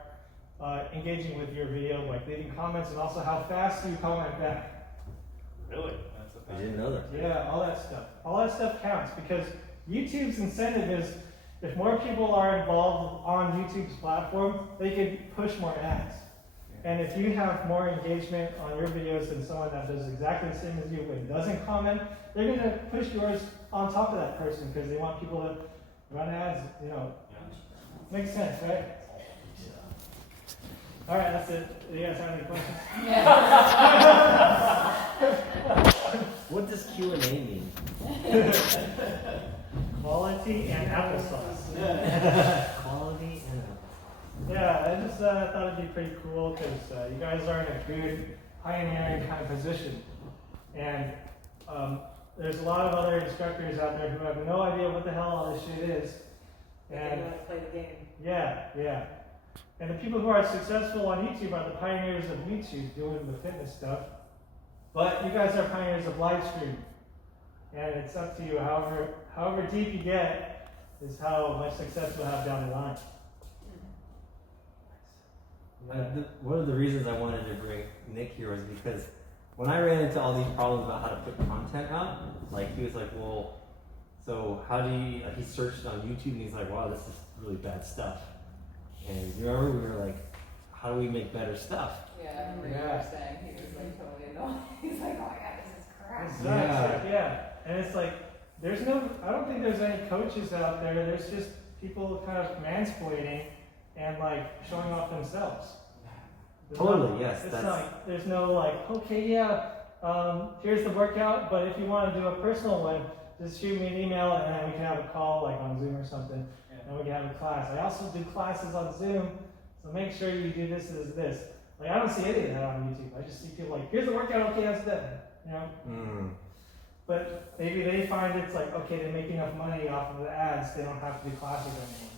engaging with your video, like leaving comments, and also how fast you comment back. Really? That's a I didn't know that. Yeah, all that stuff. All that stuff counts because YouTube's incentive is if more people are involved on YouTube's platform, they can push more ads. And if you have more engagement on your videos than someone that does exactly the same as you but doesn't comment, they're going to push yours on top of that person because they want people to run ads, Makes sense, right? All right, that's it. Do you guys have any questions? What does Q&A mean? Quality and applesauce. Quality and Yeah, I just thought it'd be pretty cool because you guys are in a good pioneering kind of position. And there's a lot of other instructors out there who have no idea what the hell all this shit is. And They want to play the game. yeah. And the people who are successful on YouTube are the pioneers of YouTube doing the fitness stuff. But you guys are pioneers of live stream. And it's up to you. However deep you get is how much success you'll have down the line. One of the reasons I wanted to bring Nick here was because when I ran into all these problems about how to put content out, like he was like, well, so how do you, he searched on YouTube and he's like, wow, this is really bad stuff. And you remember we were like, how do we make better stuff? Yeah, I remember you were saying he was like totally annoyed. He's like, oh my god, this is crap. It sucks. Yeah. And it's like, I don't think there's any coaches out there. There's just people kind of mansplaining and like showing off themselves. Yes. There's no like, okay, here's the workout, but if you want to do a personal one, just shoot me an email and then we can have a call like on Zoom or something, and we can have a class. I also do classes on Zoom, so make sure you do this. Like I don't see any of that on YouTube. I just see people like, here's the workout, okay, that's that. but maybe they find it's like, okay, they make enough money off of the ads, they don't have to do classes anymore.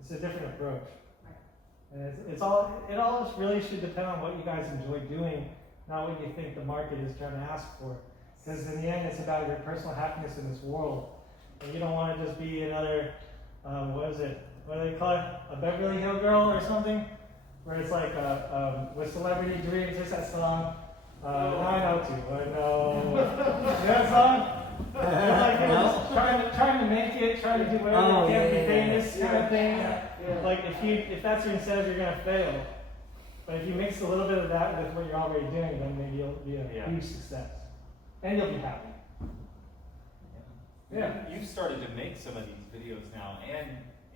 It's a different approach. And it all really should depend on what you guys enjoy doing, not what you think the market is trying to ask for. Because in the end, it's about your personal happiness in this world. And you don't want to just be another, what do they call it? A Beverly Hill girl or something? Where it's like, with celebrity dreams, there's that song. Now I know too. I know. You know that song? They're like, trying to make it, trying to do whatever they can to be famous, kind of thing. Like if that's your incentive, you're gonna fail. But if you mix a little bit of that with what you're already doing, then maybe you'll be a huge success, and you'll be happy. Yeah, you've started to make some of these videos now,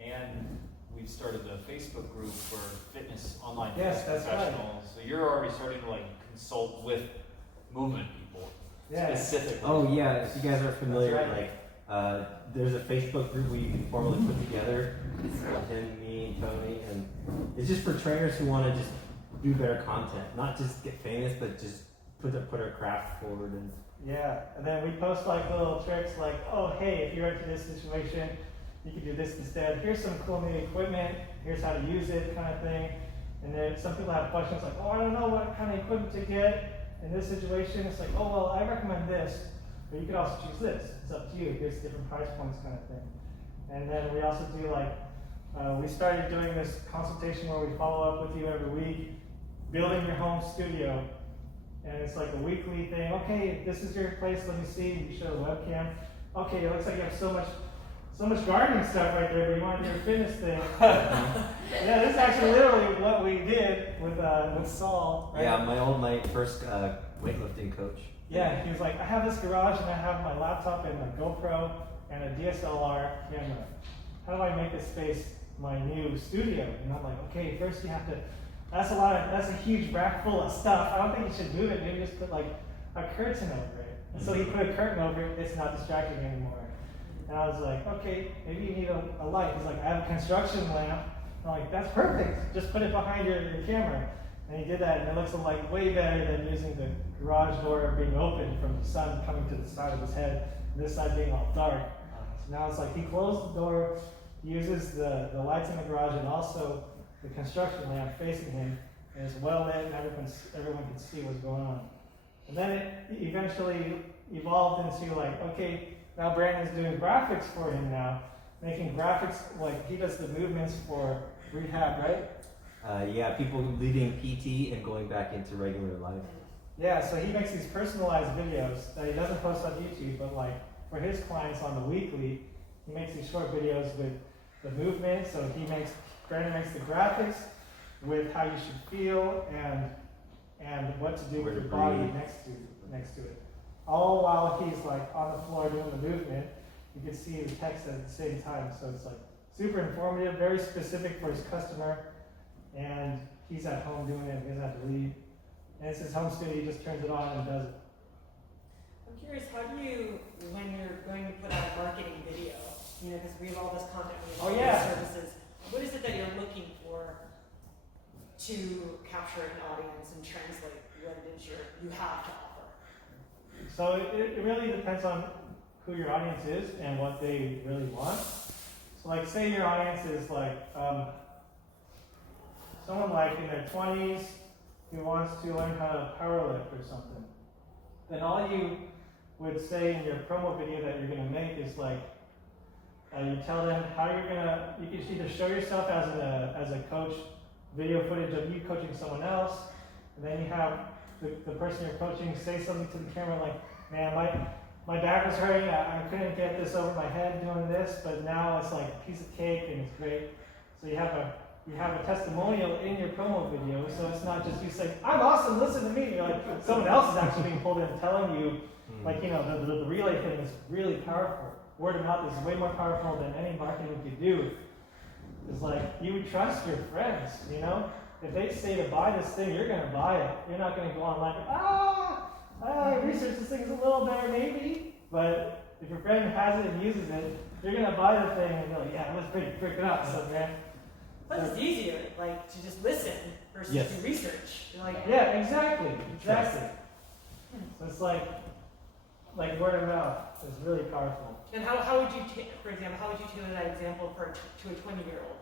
and we've started the Facebook group for online fitness professionals. So you're already starting to like consult with movement people specifically. Oh yeah, if you guys are familiar, right. there's a Facebook group we can formally put together. It's him, me, and Tony, and it's just for trainers who want to just do better content, not just get famous, but just put our craft forward. And and then we post like little tricks, like, oh hey, if you're into this situation, you can do this instead. Here's some cool new equipment. Here's how to use it, kind of thing. And then some people have questions like, oh, I don't know what kind of equipment to get in this situation. It's like, oh well, I recommend this, but you could also choose this. It's up to you. Here's different price points, kind of thing. And then we also do like, we started doing this consultation where we follow up with you every week, building your home studio. And it's like a weekly thing. Okay, this is your place. Let me see. You show the webcam. Okay, it looks like you have so much gardening stuff right there, but you want to do a fitness thing. Yeah, this is actually literally what we did with Saul. Right? Yeah, my first weightlifting coach. Yeah, he was like, I have this garage and I have my laptop and my GoPro and a DSLR camera. How do I make this space my new studio? And I'm like, okay, first you have to. That's a huge rack full of stuff. I don't think you should move it. Maybe just put like a curtain over it. And so he put a curtain over it. It's not distracting anymore. And I was like, okay, maybe you need a light. He's like, I have a construction lamp. I'm like, that's perfect. Just put it behind your camera. And he did that, and it looks like way better than using the garage door being open from the sun coming to the side of his head, and this side being all dark. So now it's like he closed the door, uses the lights in the garage, and also the construction lamp facing him, and it's well lit, and everyone can see what's going on. And then it eventually evolved into like, okay, now Brandon's doing graphics for him now, making graphics, like he does the movements for rehab, right? People leaving PT and going back into regular life. Yeah, so he makes these personalized videos that he doesn't post on YouTube, but like for his clients on the weekly, he makes these short videos with the movement. So Brandon makes the graphics with how you should feel and what to do with your body next to it. All while he's like on the floor doing the movement, you can see the text at the same time. So it's like super informative, very specific for his customer, and he's at home doing it. He doesn't have to leave. And it's his home studio. He just turns it on and does it. I'm curious, how do you, when you're going to put out a marketing video, because we have all this content, we have all these services, what is it that you're looking for to capture an audience and translate what it is you have to offer? So it really depends on who your audience is and what they really want. So like say your audience is like someone like in their 20s who wants to learn how to powerlift or something. Then all you would say in your promo video that you're going to make is like, you tell them how you can either show yourself as a coach, video footage of you coaching someone else, and then you have the person you're coaching say something to the camera like, man, my back was hurting, I couldn't get this over my head doing this, but now it's like a piece of cake and it's great. So you have a testimonial in your promo video, so it's not just you saying, I'm awesome, listen to me. You're like, someone else is actually being pulled in and telling you, like, the relay thing is really powerful. Word of mouth is way more powerful than any marketing you could do. It's like, you would trust your friends, If they say to buy this thing, you're going to buy it. You're not going to go online and, research this thing is a little better maybe. But if your friend has it and uses it, you're going to buy the thing and go, yeah, it was pretty freaking awesome, man. Plus it's easier, to just listen versus do research. You're like, yeah, exactly. So it's like, like word of mouth is really powerful. And how would you for example, how would you tailor that example to a 20-year-old?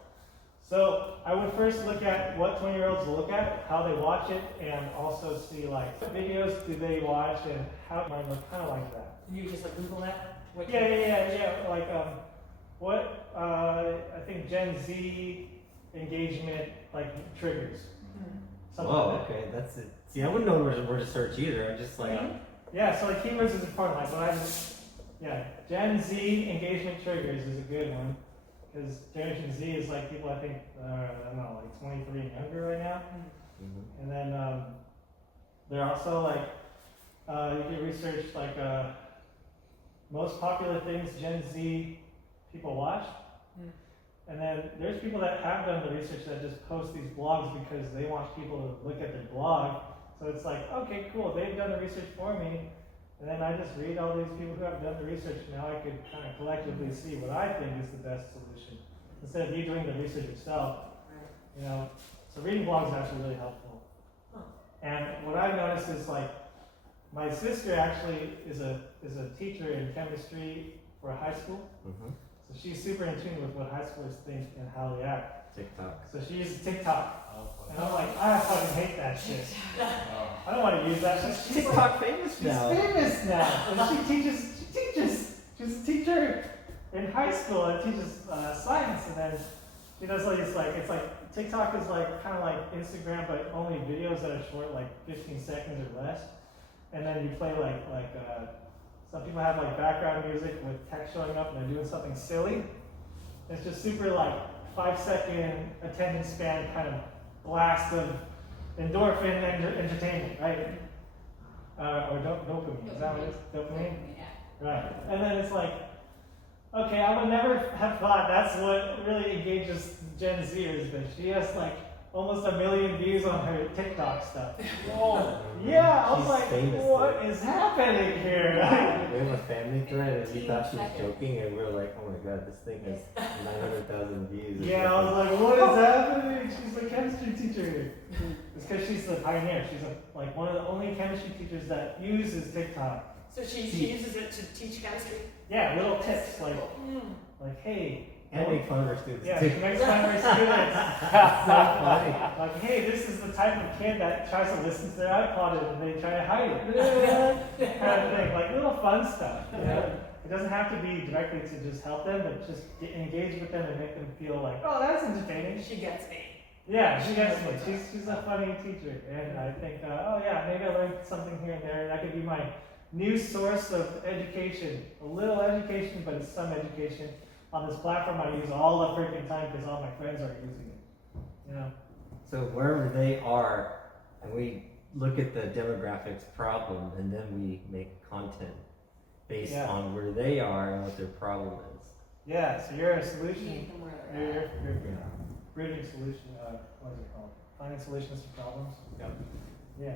So I would first look at what 20-year-olds look at, how they watch it, and also see like what videos do they watch and how mine look kind of like that. You just like Google that? Yeah. Like what I think Gen Z engagement like triggers. Something Oh, like that. okay, that's it. See, I wouldn't know where to search either. I'm just like, Yeah, so like keywords is important. Like when Gen Z engagement triggers is a good one. Because Generation Z is like people I think, I don't know, like 23 and younger right now. mhm. And then they're also like, you can research like most popular things Gen Z people watch. And then there's people that have done the research that just post these blogs because they want people to look at their blog. So it's like, okay, cool, they've done the research for me. And then I just read all these people who have done the research. Now I could kind of collectively see what I think is the best solution instead of you doing the research yourself. You know, so reading blogs is actually really helpful. And what I've noticed is like my sister actually is a teacher in chemistry for a high school. Mhm. So she's super in tune with what high schoolers think and how they act. TikTok. So she uses TikTok. And I'm like, I fucking hate that shit. I don't want to use that shit. She's TikTok famous She's now. famous now. And she teaches. She's a teacher in high school and teaches science. And then she does like it's like TikTok is like kind of like Instagram, but only videos that are short, like 15 seconds or less. And then you play like some people have like background music with text showing up and they're doing something silly. It's just super like 5-second attention span kind of blast of endorphin entertainment, right? Or dopamine, is that what it is? Dopamine? Right. And then it's like, okay, I would never have thought that's what really engages Gen Zers, but she has like almost 1 million views on her TikTok stuff. Whoa. Yeah, I was She's like, famous, what dude. is happening here? We have a family thread and we thought she was joking and we were like, oh my god, this thing has 900,000 views. Yeah, I was like, what is happening? She's a chemistry teacher. It's because she's the pioneer. She's like one of the only chemistry teachers that uses TikTok. So she uses it to teach chemistry? Yeah, little tips like hey. And make fun of her students Yeah, too. she makes fun of her students. So funny. Like, hey, this is the type of kid that tries to listen to their iPod and they try to hide it. Kind of thing, like little fun stuff. You know? It doesn't have to be directly to just help them, but just engage with them and make them feel like, oh, that's entertaining. She gets me. Yeah, she gets me. She's a funny teacher, and I think, oh yeah, maybe I learned something here and there. That could be my new source of education. A little education, but it's some education. On this platform, I use all the freaking time because all my friends are using it. You know. So wherever they are, and we look at the demographics problem, and then we make content based on where they are and what their problem is. Yeah. So you're a solution. Meet them where they're You're at. bridging solution. What is it called? Finding solutions to problems. Yep. Yeah.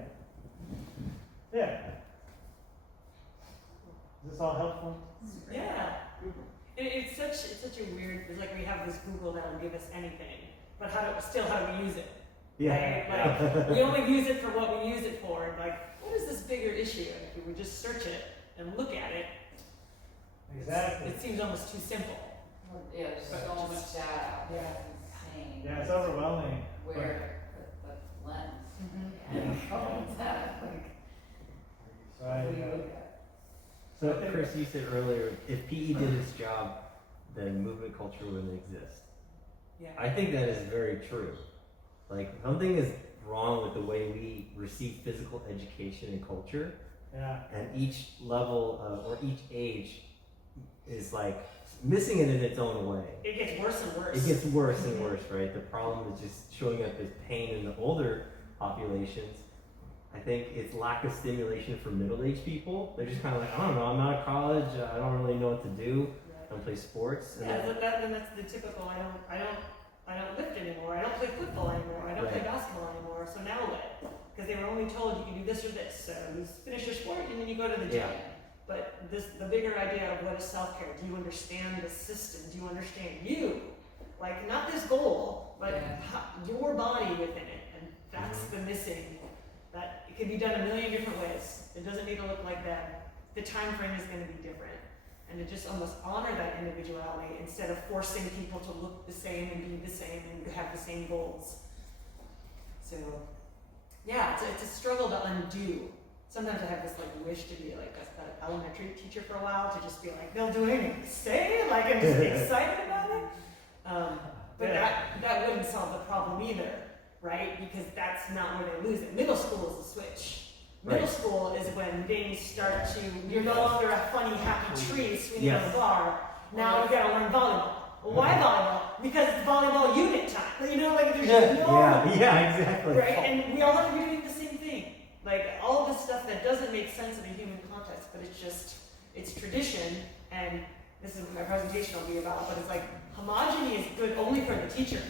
Yeah. Is this all helpful? Yeah. It's such a weird, it's like we have this Google that'll give us anything, but how do we use it? Yeah. Right? Like, we only use it for what we use it for. And like, what is this bigger issue? And if we would just search it and look at it, Exactly. it seems almost too simple. Yeah, there's so much data out there. It's insane. Yeah, it's overwhelming. Where the lens. Yeah. What's that? Like, Right. what do you Yeah. look at? So Chris, you said earlier, if PE did its job, then movement culture wouldn't exist. Yeah. I think that is very true. Like, something is wrong with the way we receive physical education and culture, Yeah. and each level or each age is like missing it in its own way. It gets worse and worse. It gets worse and worse, right? The problem is just showing up as pain in the older populations. I think it's lack of stimulation for middle-aged people. They're just kind of like, I don't know, I'm out of college, I don't really know what to do. I don't play sports. And Yeah, then that's the typical. I don't lift anymore. I don't play football anymore. I don't play basketball anymore. So now what? Because they were only told you can do this or this. So you finish your sport and then you go to the gym. Yeah. But the bigger idea of what is self-care. Do you understand the system? Do you understand you? Like, not this goal, but your body within it. And that's the missing. That it can be done a million different ways. It doesn't need to look like that the time frame is going to be different. And to just almost honor that individuality instead of forcing people to look the same and be the same and have the same goals. So, yeah, it's a struggle to undo. Sometimes I have this like wish to be like an elementary teacher for a while, to just be like, they'll do anything, stay, like I'm just excited about it. But that wouldn't solve the problem either, right? Because that's not where they lose it. Middle school is the switch. Middle school is when things start to, you're no longer a funny, happy tree swinging on the bar. Now you gotta learn volleyball. Well, why volleyball? Because it's volleyball unit time. You know, like there's exactly. Right, and we all have to be doing the same thing. Like all this stuff that doesn't make sense in a human context, but it's tradition, and this is what my presentation will be about, but it's like homogeny is good only for the teacher.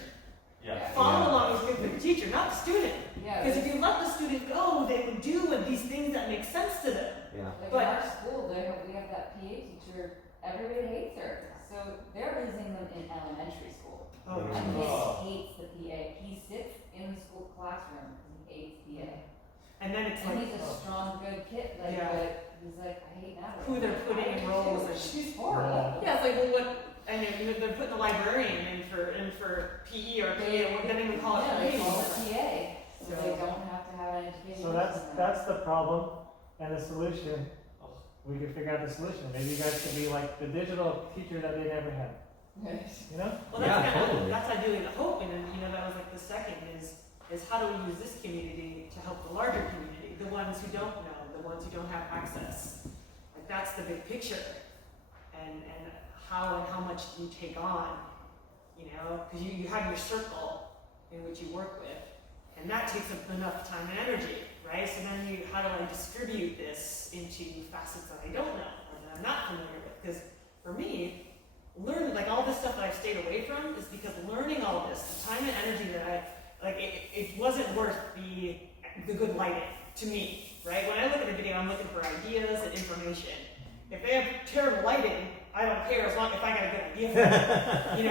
Follow along is good for the teacher, not the student. Because if you let the student go, they will do these things that make sense to them. Like But in our school, we have that PA teacher, everybody hates her. So they're losing them in elementary school. And he hates the PA. He sits in the school classroom and he hates PA. And then it's And like, he's a strong, good kid, but he's like, I hate Natalie. who they're putting in roles. She's horrible. Yeah, it's like, well, what? And they're putting the librarian in for PE or PA, or they don't even call it They PA. call it PA. So they don't have to have an education. So that's the problem, and the solution. We could figure out the solution. Maybe you guys could be like the digital teacher that they never had. You know? Well, that's ideally the hope, and then that was like the second is how do we use this community to help the larger community, the ones who don't know, the ones who don't have access. Like that's the big picture, and how much do you take on, because you have your circle in which you work with, and that takes up enough time and energy, right? So then how do I distribute this into facets that I don't know or that I'm not familiar with? Because for me, learning like all this stuff that I've stayed away from is because learning all this, the time and energy that it wasn't worth the good lighting to me, right? When I look at a video, I'm looking for ideas and information. If they have terrible lighting, I don't care as long if I got a good idea for it,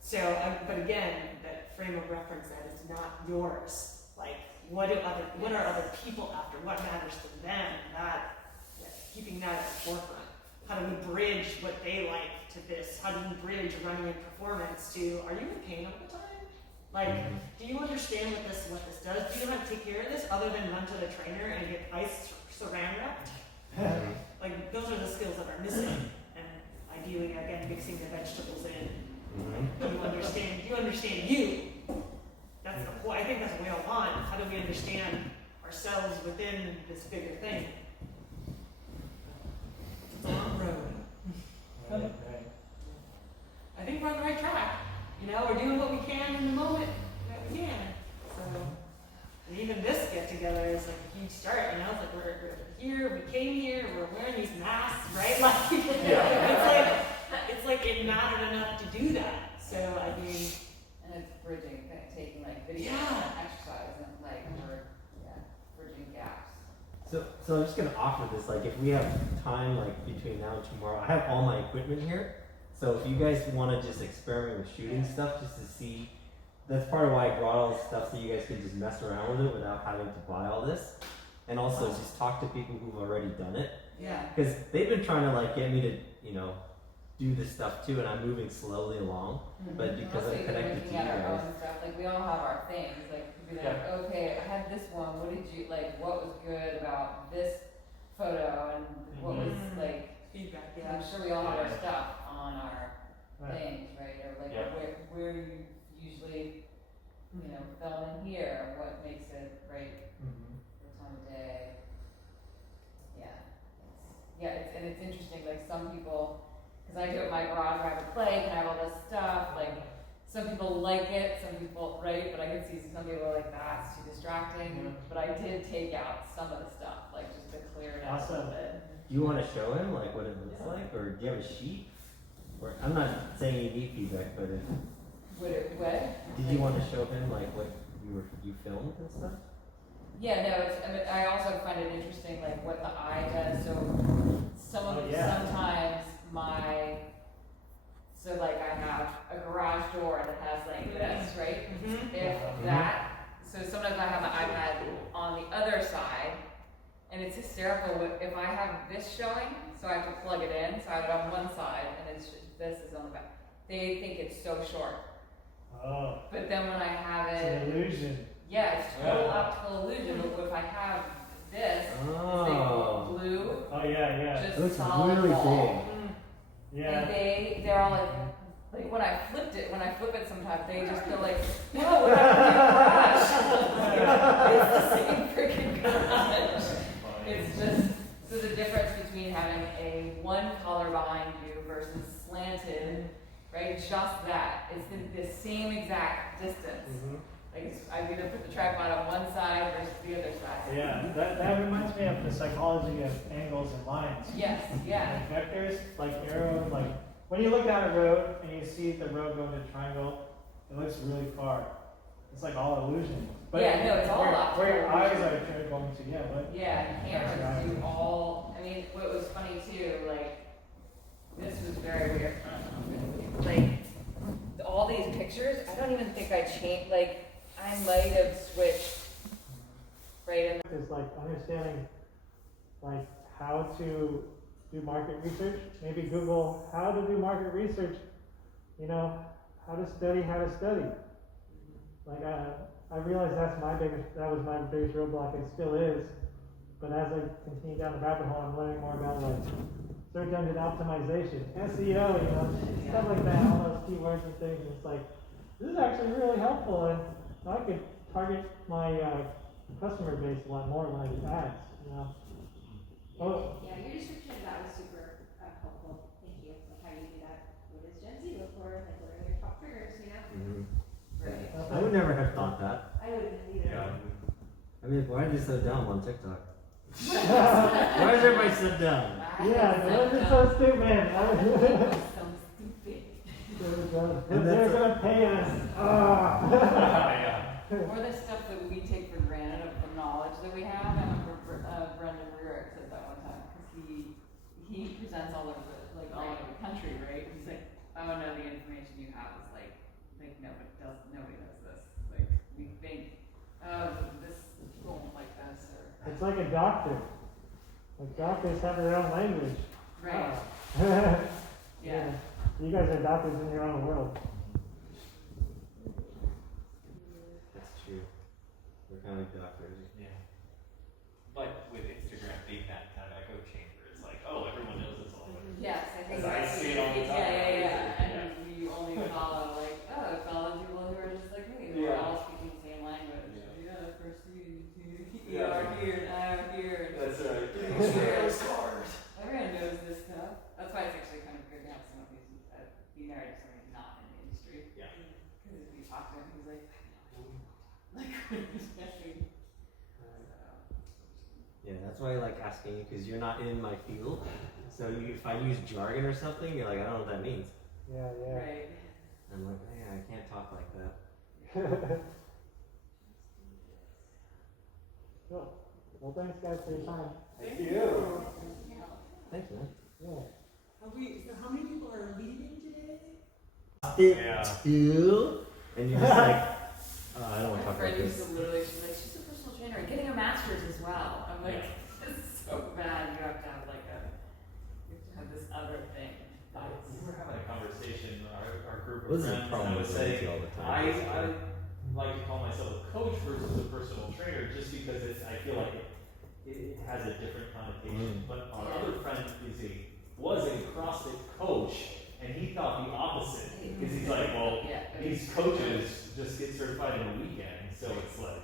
So, but again, that frame of reference that is not yours. Like, what are other people after? What matters to them? Keeping that at the forefront. How do we bridge what they like to this? How do we bridge running a performance to, are you in pain all the time? Like, do you understand what this does? Do you know how to take care of this other than run to the trainer and get ice saran wrapped? Like, those are the skills that are missing. And ideally, again, mixing the vegetables in. Do you understand you? That's the point. I think that's what we all want. How do we understand ourselves within this bigger thing? It's a long road. Right. I think we're on the right track. We're doing what we can in the moment that we can. So, and even this get together is like a huge start. It's like we're here, we came here, we're wearing these masks, right? Like, it's like it mattered enough to do that. So I mean, and it's bridging, taking like video exercise and we're bridging gaps. So I'm just gonna offer this, like if we have time between now and tomorrow, I have all my equipment here. So if you guys wanna just experiment with shooting stuff just to see, that's part of why I brought all this stuff so you guys can just mess around with it without having to buy all this. And also just talk to people who've already done it. Yeah. Because they've been trying to get me to, do this stuff too, and I'm moving slowly along. But because I'm connected to you our guys. own stuff, we all have our things. Be okay, I had this one. What did you what was good about this photo, and what was feedback? Yeah, I'm sure we all have our stuff on our things, right? Or where you usually, film in here. What makes it right? The time of day. It's interesting. Some people. Because I do it in my garage where I have a play, and I have all this stuff. Some people like it, some people, right? But I can see some people are like, that's too distracting. But I did take out some of the stuff, just to clear it out a little bit. Do you want to show him what it looks like, or do you have a sheet? Or I'm not saying you need feedback, but if did you want to show him what you filmed and stuff? Yeah, no. I also find it interesting, what the eye does. So sometimes I have a garage door that has this, right? So sometimes I have my iPad on the other side, and it's hysterical if I have this showing on one side and it's just, this is on the back. They think it's so short. Oh, But then when I have it's it, an illusion. yeah, it's total optical illusion. But if I have this, this big blue, Oh yeah, just It looks solid really wall. yeah. And they're all like when I flip it sometimes they just go like, whoa, what happened to your garage? It's the same freaking garage. It's just, so the difference between having a one color behind you versus slanted, right? Just that. It's the same exact distance. Mm-hmm. Like I either put the tripod on one side versus the other side. Yeah, that reminds me of the psychology of angles and lines. Yes, yeah. Like vectors, like arrow, like when you look down a road and you see the road going to a triangle, it looks really far. It's like all illusion. But Yeah, no, it's all optical where your eyes illusion. are going to, yeah, but Yeah, and cameras do all, I mean, what was funny too, like, this was very weird. Like, all these pictures, I don't even think I changed, like, I might have switched, right? it's like understanding like how to do market research. Maybe Google how to do market research, you know, how to study. Like I realized that was my biggest roadblock, and still is. But as I continue down the rabbit hole, I'm learning more about like search engine optimization, SEO, you know, stuff like that, all those keywords and things. And it's like, this is actually really helpful, and I could target my customer base a lot more when I do ads, you know. Oh. Yeah, your description of that was super helpful. Thank you. Like how you do that. What does Gen Z look for? Like what are their top triggers, you know? Mm-hmm. Right. I would never have thought that. I wouldn't either. I mean, why are you so dumb on TikTok? Why is everybody so dumb? Yeah, those are so stupid. So stupid. And They're that's gonna pay us. Or the stuff that we take for granted of the knowledge that we have. I remember Brendan Rurick said that one time because he presents all over the country, right? He's like, oh no, the information you have is like nobody knows this. Like we think, oh, this people won't like this or. It's like a doctor. Like doctors have their own language. Right. Yeah. You guys are doctors in your own world. That's true. We're kind of like doctors. Yeah. But with Instagram being that kind of echo chamber, it's like, oh, everyone knows it's all. Yes, I think. Because I see it all the time. Yeah. And you only follow follow people who are just like me, who are all speaking the same language. Yeah. First you are here, and I am here. That's right. Everyone knows this stuff. That's why it's actually kind of good to have someone who's be married to someone who's not in the industry. Yeah. Because if you talk to him, he's like, like what are you saying? Yeah, that's why I like asking you, because you're not in my field. So if I use jargon or something, you're like, I don't know what that means. Yeah, yeah. Right. I'm like, yeah, I can't talk like that. Cool. Well, thanks guys for your time. Thank you. Thanks, man. Yeah. So how many people are leaving today? Yeah. Two. And you're just like, I don't want to My talk about friend used this. to literally, she's like, she's a personal trainer and getting a master's as well. I'm like, this is so bad. You have to have this other thing. We were having a conversation, our group of This is a friends, and problem I was with saying, all the time. I like to call myself a coach versus a personal trainer just because I feel like it has a different connotation. But our other friend was a CrossFit coach, and he thought the opposite. Because he's like, well, these coaches just get certified in a weekend, so it's like,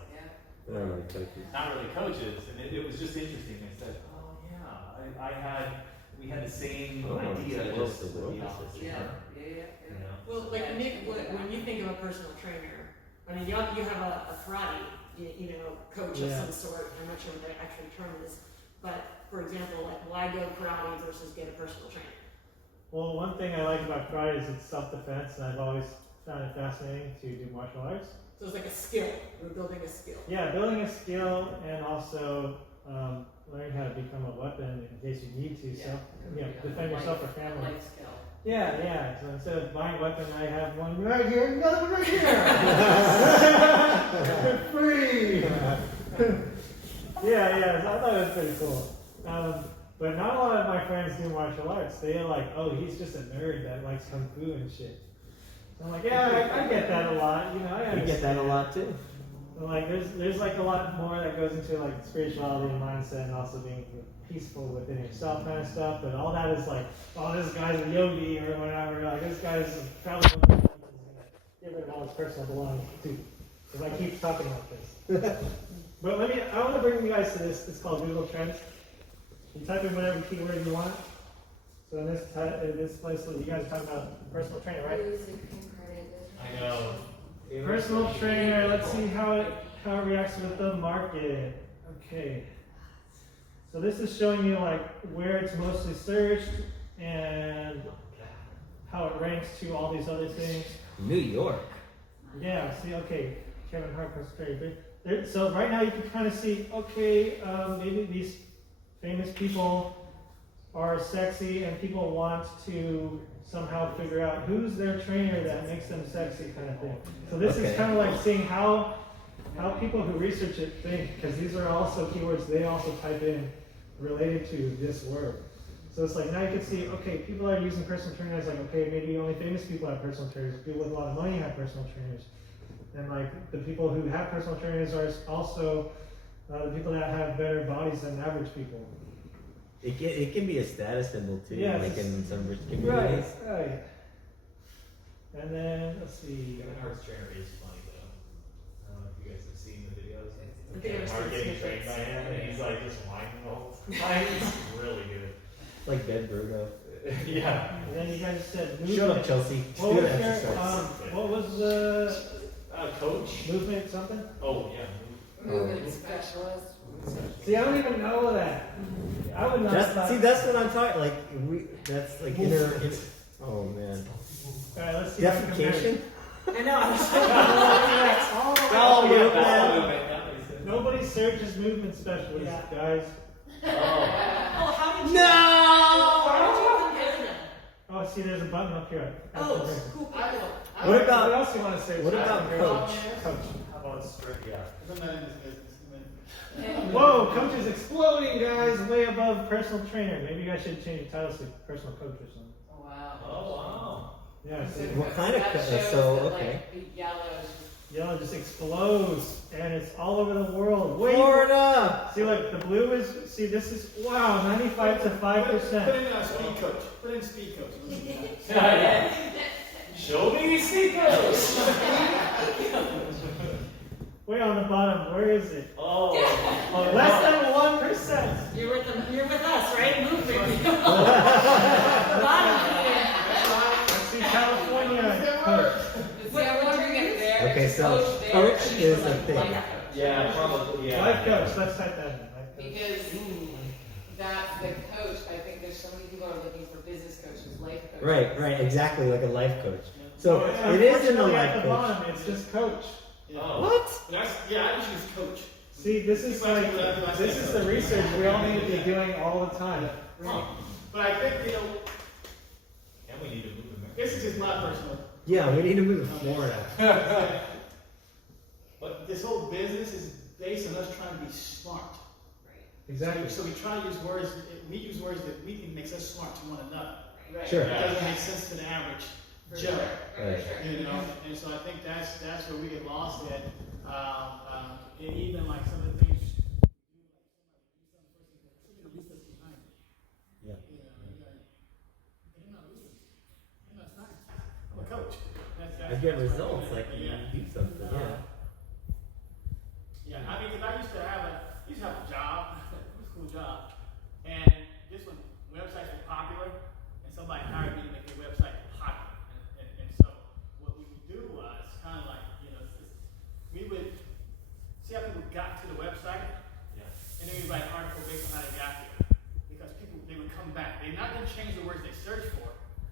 They're not really coaches. not really coaches. And it was just interesting. I said, oh yeah, we had the same idea, well, just the with the opposite. opposite. Yeah. You know? Well, like Nick, when you think of a personal trainer, I mean, you have a karate, coach of some sort. I'm not sure what the actual term is, but for example, like why go karate versus get a personal trainer? Well, one thing I like about karate is it's self-defense, and I've always found it fascinating to do martial arts. So it's like a skill. We're building a skill. Yeah, building a skill and also learning how to become a weapon in case you need to. Defend yourself or family. Life skill. Yeah. So instead of buying a weapon, I have one right here, another one right here. Free. Yeah. So I thought it was pretty cool. But not a lot of my friends do martial arts. They're like, oh, he's just a nerd that likes kung fu and shit. I'm like, yeah, I get that a lot. You know, I understand. You get that a lot too. But like, there's like a lot more that goes into like spirituality and mindset, and also being peaceful within yourself kind of stuff. But all that is like, oh, this guy's a yogi or whatever. Like, this guy's probably gonna get rid of all his personal belongings too. Because I keep talking like this. But I want to bring you guys to this. It's called Google Trends. You type in whatever keyword you want. So in this place, you guys are talking about personal trainer, right? I know. Personal trainer. Let's see how it reacts with the market. Okay. So this is showing you like where it's mostly searched and how it ranks to all these other things. New York. Yeah. See. Okay. Kevin Hart, personal trainer. So right now you can kind of see. Okay. Maybe these famous people are sexy and people want to somehow figure out who's their trainer that makes them sexy kind of thing. So this is kind of like seeing how people who research it think, because these are also keywords they also type in related to this word. So it's like now you can see, okay, people are using personal trainers, like, okay, maybe only famous people have personal trainers, people with a lot of money have personal trainers. And like the people who have personal trainers are also the people that have better bodies than average people. It can be a status symbol too, Yeah, like in some rich Right, communities. right. And then, let's see. Kevin Hart's trainer is funny though. I don't know if you guys have seen the videos. I think Kevin I've Hart seen getting trained snippets. by him, and he's like just whining the whole time. It's really good. Like Ben Bruno. Yeah. And then you guys said movement. Shut up, Chelsea. What Do was the your, exercise. what was the Coach. movement something? Oh yeah. Movement specialist. See, I don't even know that. I would not See, that's what I'm talking. Like that's like inner. Oh man. Alright, let's see. if I can compare it. Defecation. I know. I was Oh, yeah, movement. ball movement. That makes sense. Nobody searches movement specialist, Yeah. guys. Oh. Oh, how did you? No. How did you even get that? Oh, see, there's a button up here. Oh, cool. What about- What else do you want to say? what about coach? Coach. How about straight? Yeah. I'm not in this business. Whoa, coach is exploding, guys, way above personal trainer. Maybe you guys should change your titles to personal coach or something. Oh wow. Oh wow. Yeah, see, What kind of That shows so that, okay. Like, the yellows. yellow just explodes, and it's all over the world. Wait, Florida. see, look, the blue is, see, this is, wow, 95 to Put 5%. in speed coach. Put in speed coach. Show me your secrets. Way on the bottom, where is it? Oh. Less than 1%. You're with us, right? Movement. Bottom feeder. Let's see, California. Coach. See, I'm wondering if there. Okay, so coach there coach should be is a like thing. life coach. Yeah, probably. Yeah. Life coach, let's type that in. Life coach. Because that's the coach. I think there's so many people who are looking for business coaches, life coaches. Right, exactly, like a life coach. So Oh, it is in the unfortunately, life at the coach. bottom, it's just coach. Oh. What? I just use coach. See, this is like, this is the research we all need to be doing all the time. But I think, And we need to move America. this is just my personal. Yeah, we need to move to Florida. But this whole business is based on us trying to be smart. Exactly. So we try to use words, we use words that we think makes us smart to one another. Right. Sure. It doesn't make sense to the average For Joe. sure. Right. You know, and so I think that's where we get lost at. And even like some of the things. Yeah. I'm a coach. I get results like you do something. Yeah. Yeah, I mean, because I used to have a job, it was a cool job, and just when websites were popular, and somebody hired me to make their website popular, and so what we would do was kind of like, we would see how people got to the website, and then we write an article based on how they got there, because they would come back. They're not going to change the words they search for.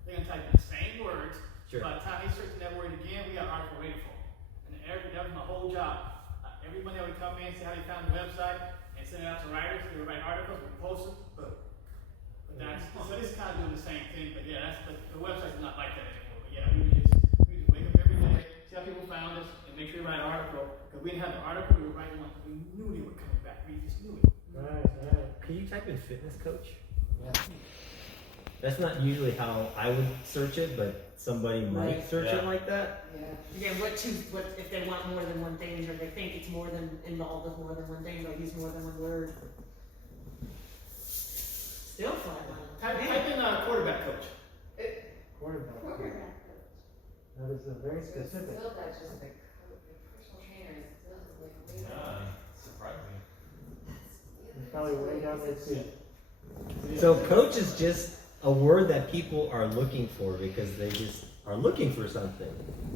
They're going to type in the same words. Sure. By the time they search that word again, we got an article ready for them. And that was my whole job. Everybody that would come in, see how they found the website, and send it out to writers. They would write articles, we post them, boom. So this is kind of doing the same thing, but yeah, but the website's not like that anymore. But yeah, we just wake up every day, see how people found us, and make sure we write an article. Because we didn't have the article, we were writing one. We knew they were coming back. We just knew it. Right, right. Can you type in fitness coach? That's not usually how I would search it, but somebody might Right. search it Yeah. like that. Yeah. Again, what if they want more than one thing, or they think it's more than involved with more than one thing, they'll use more than one word. Still fly Type by. in quarterback coach. Quarterback. That is a very So it's specific. still that just the personal trainer is still like way Yeah, surprising. It's probably way down there too. So coach is just a word that people are looking for because they just are looking for something.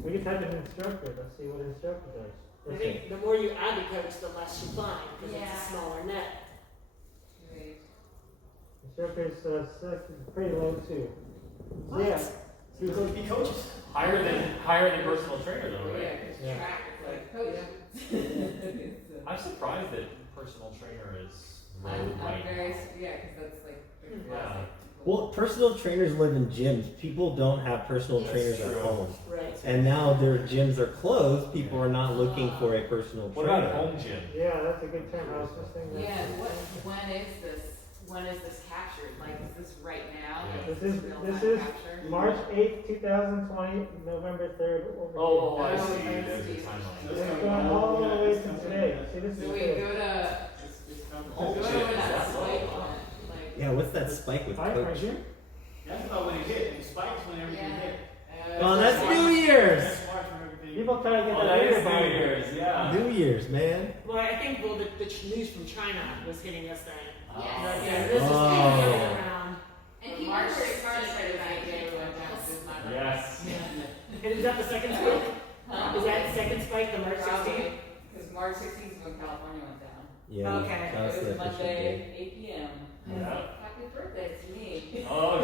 We can type in instructor. Let's see what instructor does. I think the more you add to coach, the less you find, because Yeah. it's a smaller net. Wait. Instructor's pretty low too. What? Yeah. He was going to be coaches. Higher than personal trainer though, Yeah, right? 'cause Yeah. track is like coach. I'm surprised that personal trainer is low I'm right very, now. yeah, because that's like the Yeah. classic. Well, personal trainers live in gyms. People don't have personal Yes. trainers at True. home. Right. And now their gyms are closed. People are not looking for a personal What trainer. about home gym? Yeah, that's a good term. I was just thinking that. Yeah, when is this captured? Like, is this right now? Yeah. Like, This is real-time capture? March 8th, 2020, November 3rd. Over Oh, I Oh, see. I There's see. a timeline. here. It's going all the way to today. See, this is So we good. go to, Home go to gym, where is that that spike low? went, like. Yeah, what's that spike with Five right coach? here. That's about when it hit. The spikes when everything Yeah. hit. Oh, that's New Year's. That's March when everything. People try to get Oh, that that is later by New Year's, yeah. New Year's, man. Well, I think the news from China was hitting us then. Yes. Yeah, this is Oh. getting around. And people March were 16th excited is about the day it. we went down, so it's not. Yes. And is that the second spike? Huh? Is that the second spike, the March 16th? Probably, because March 16th is when California went down. Yeah, Okay. that was It the was official day. Monday, 8 p.m. Yeah. Happy birthday to me. Oh,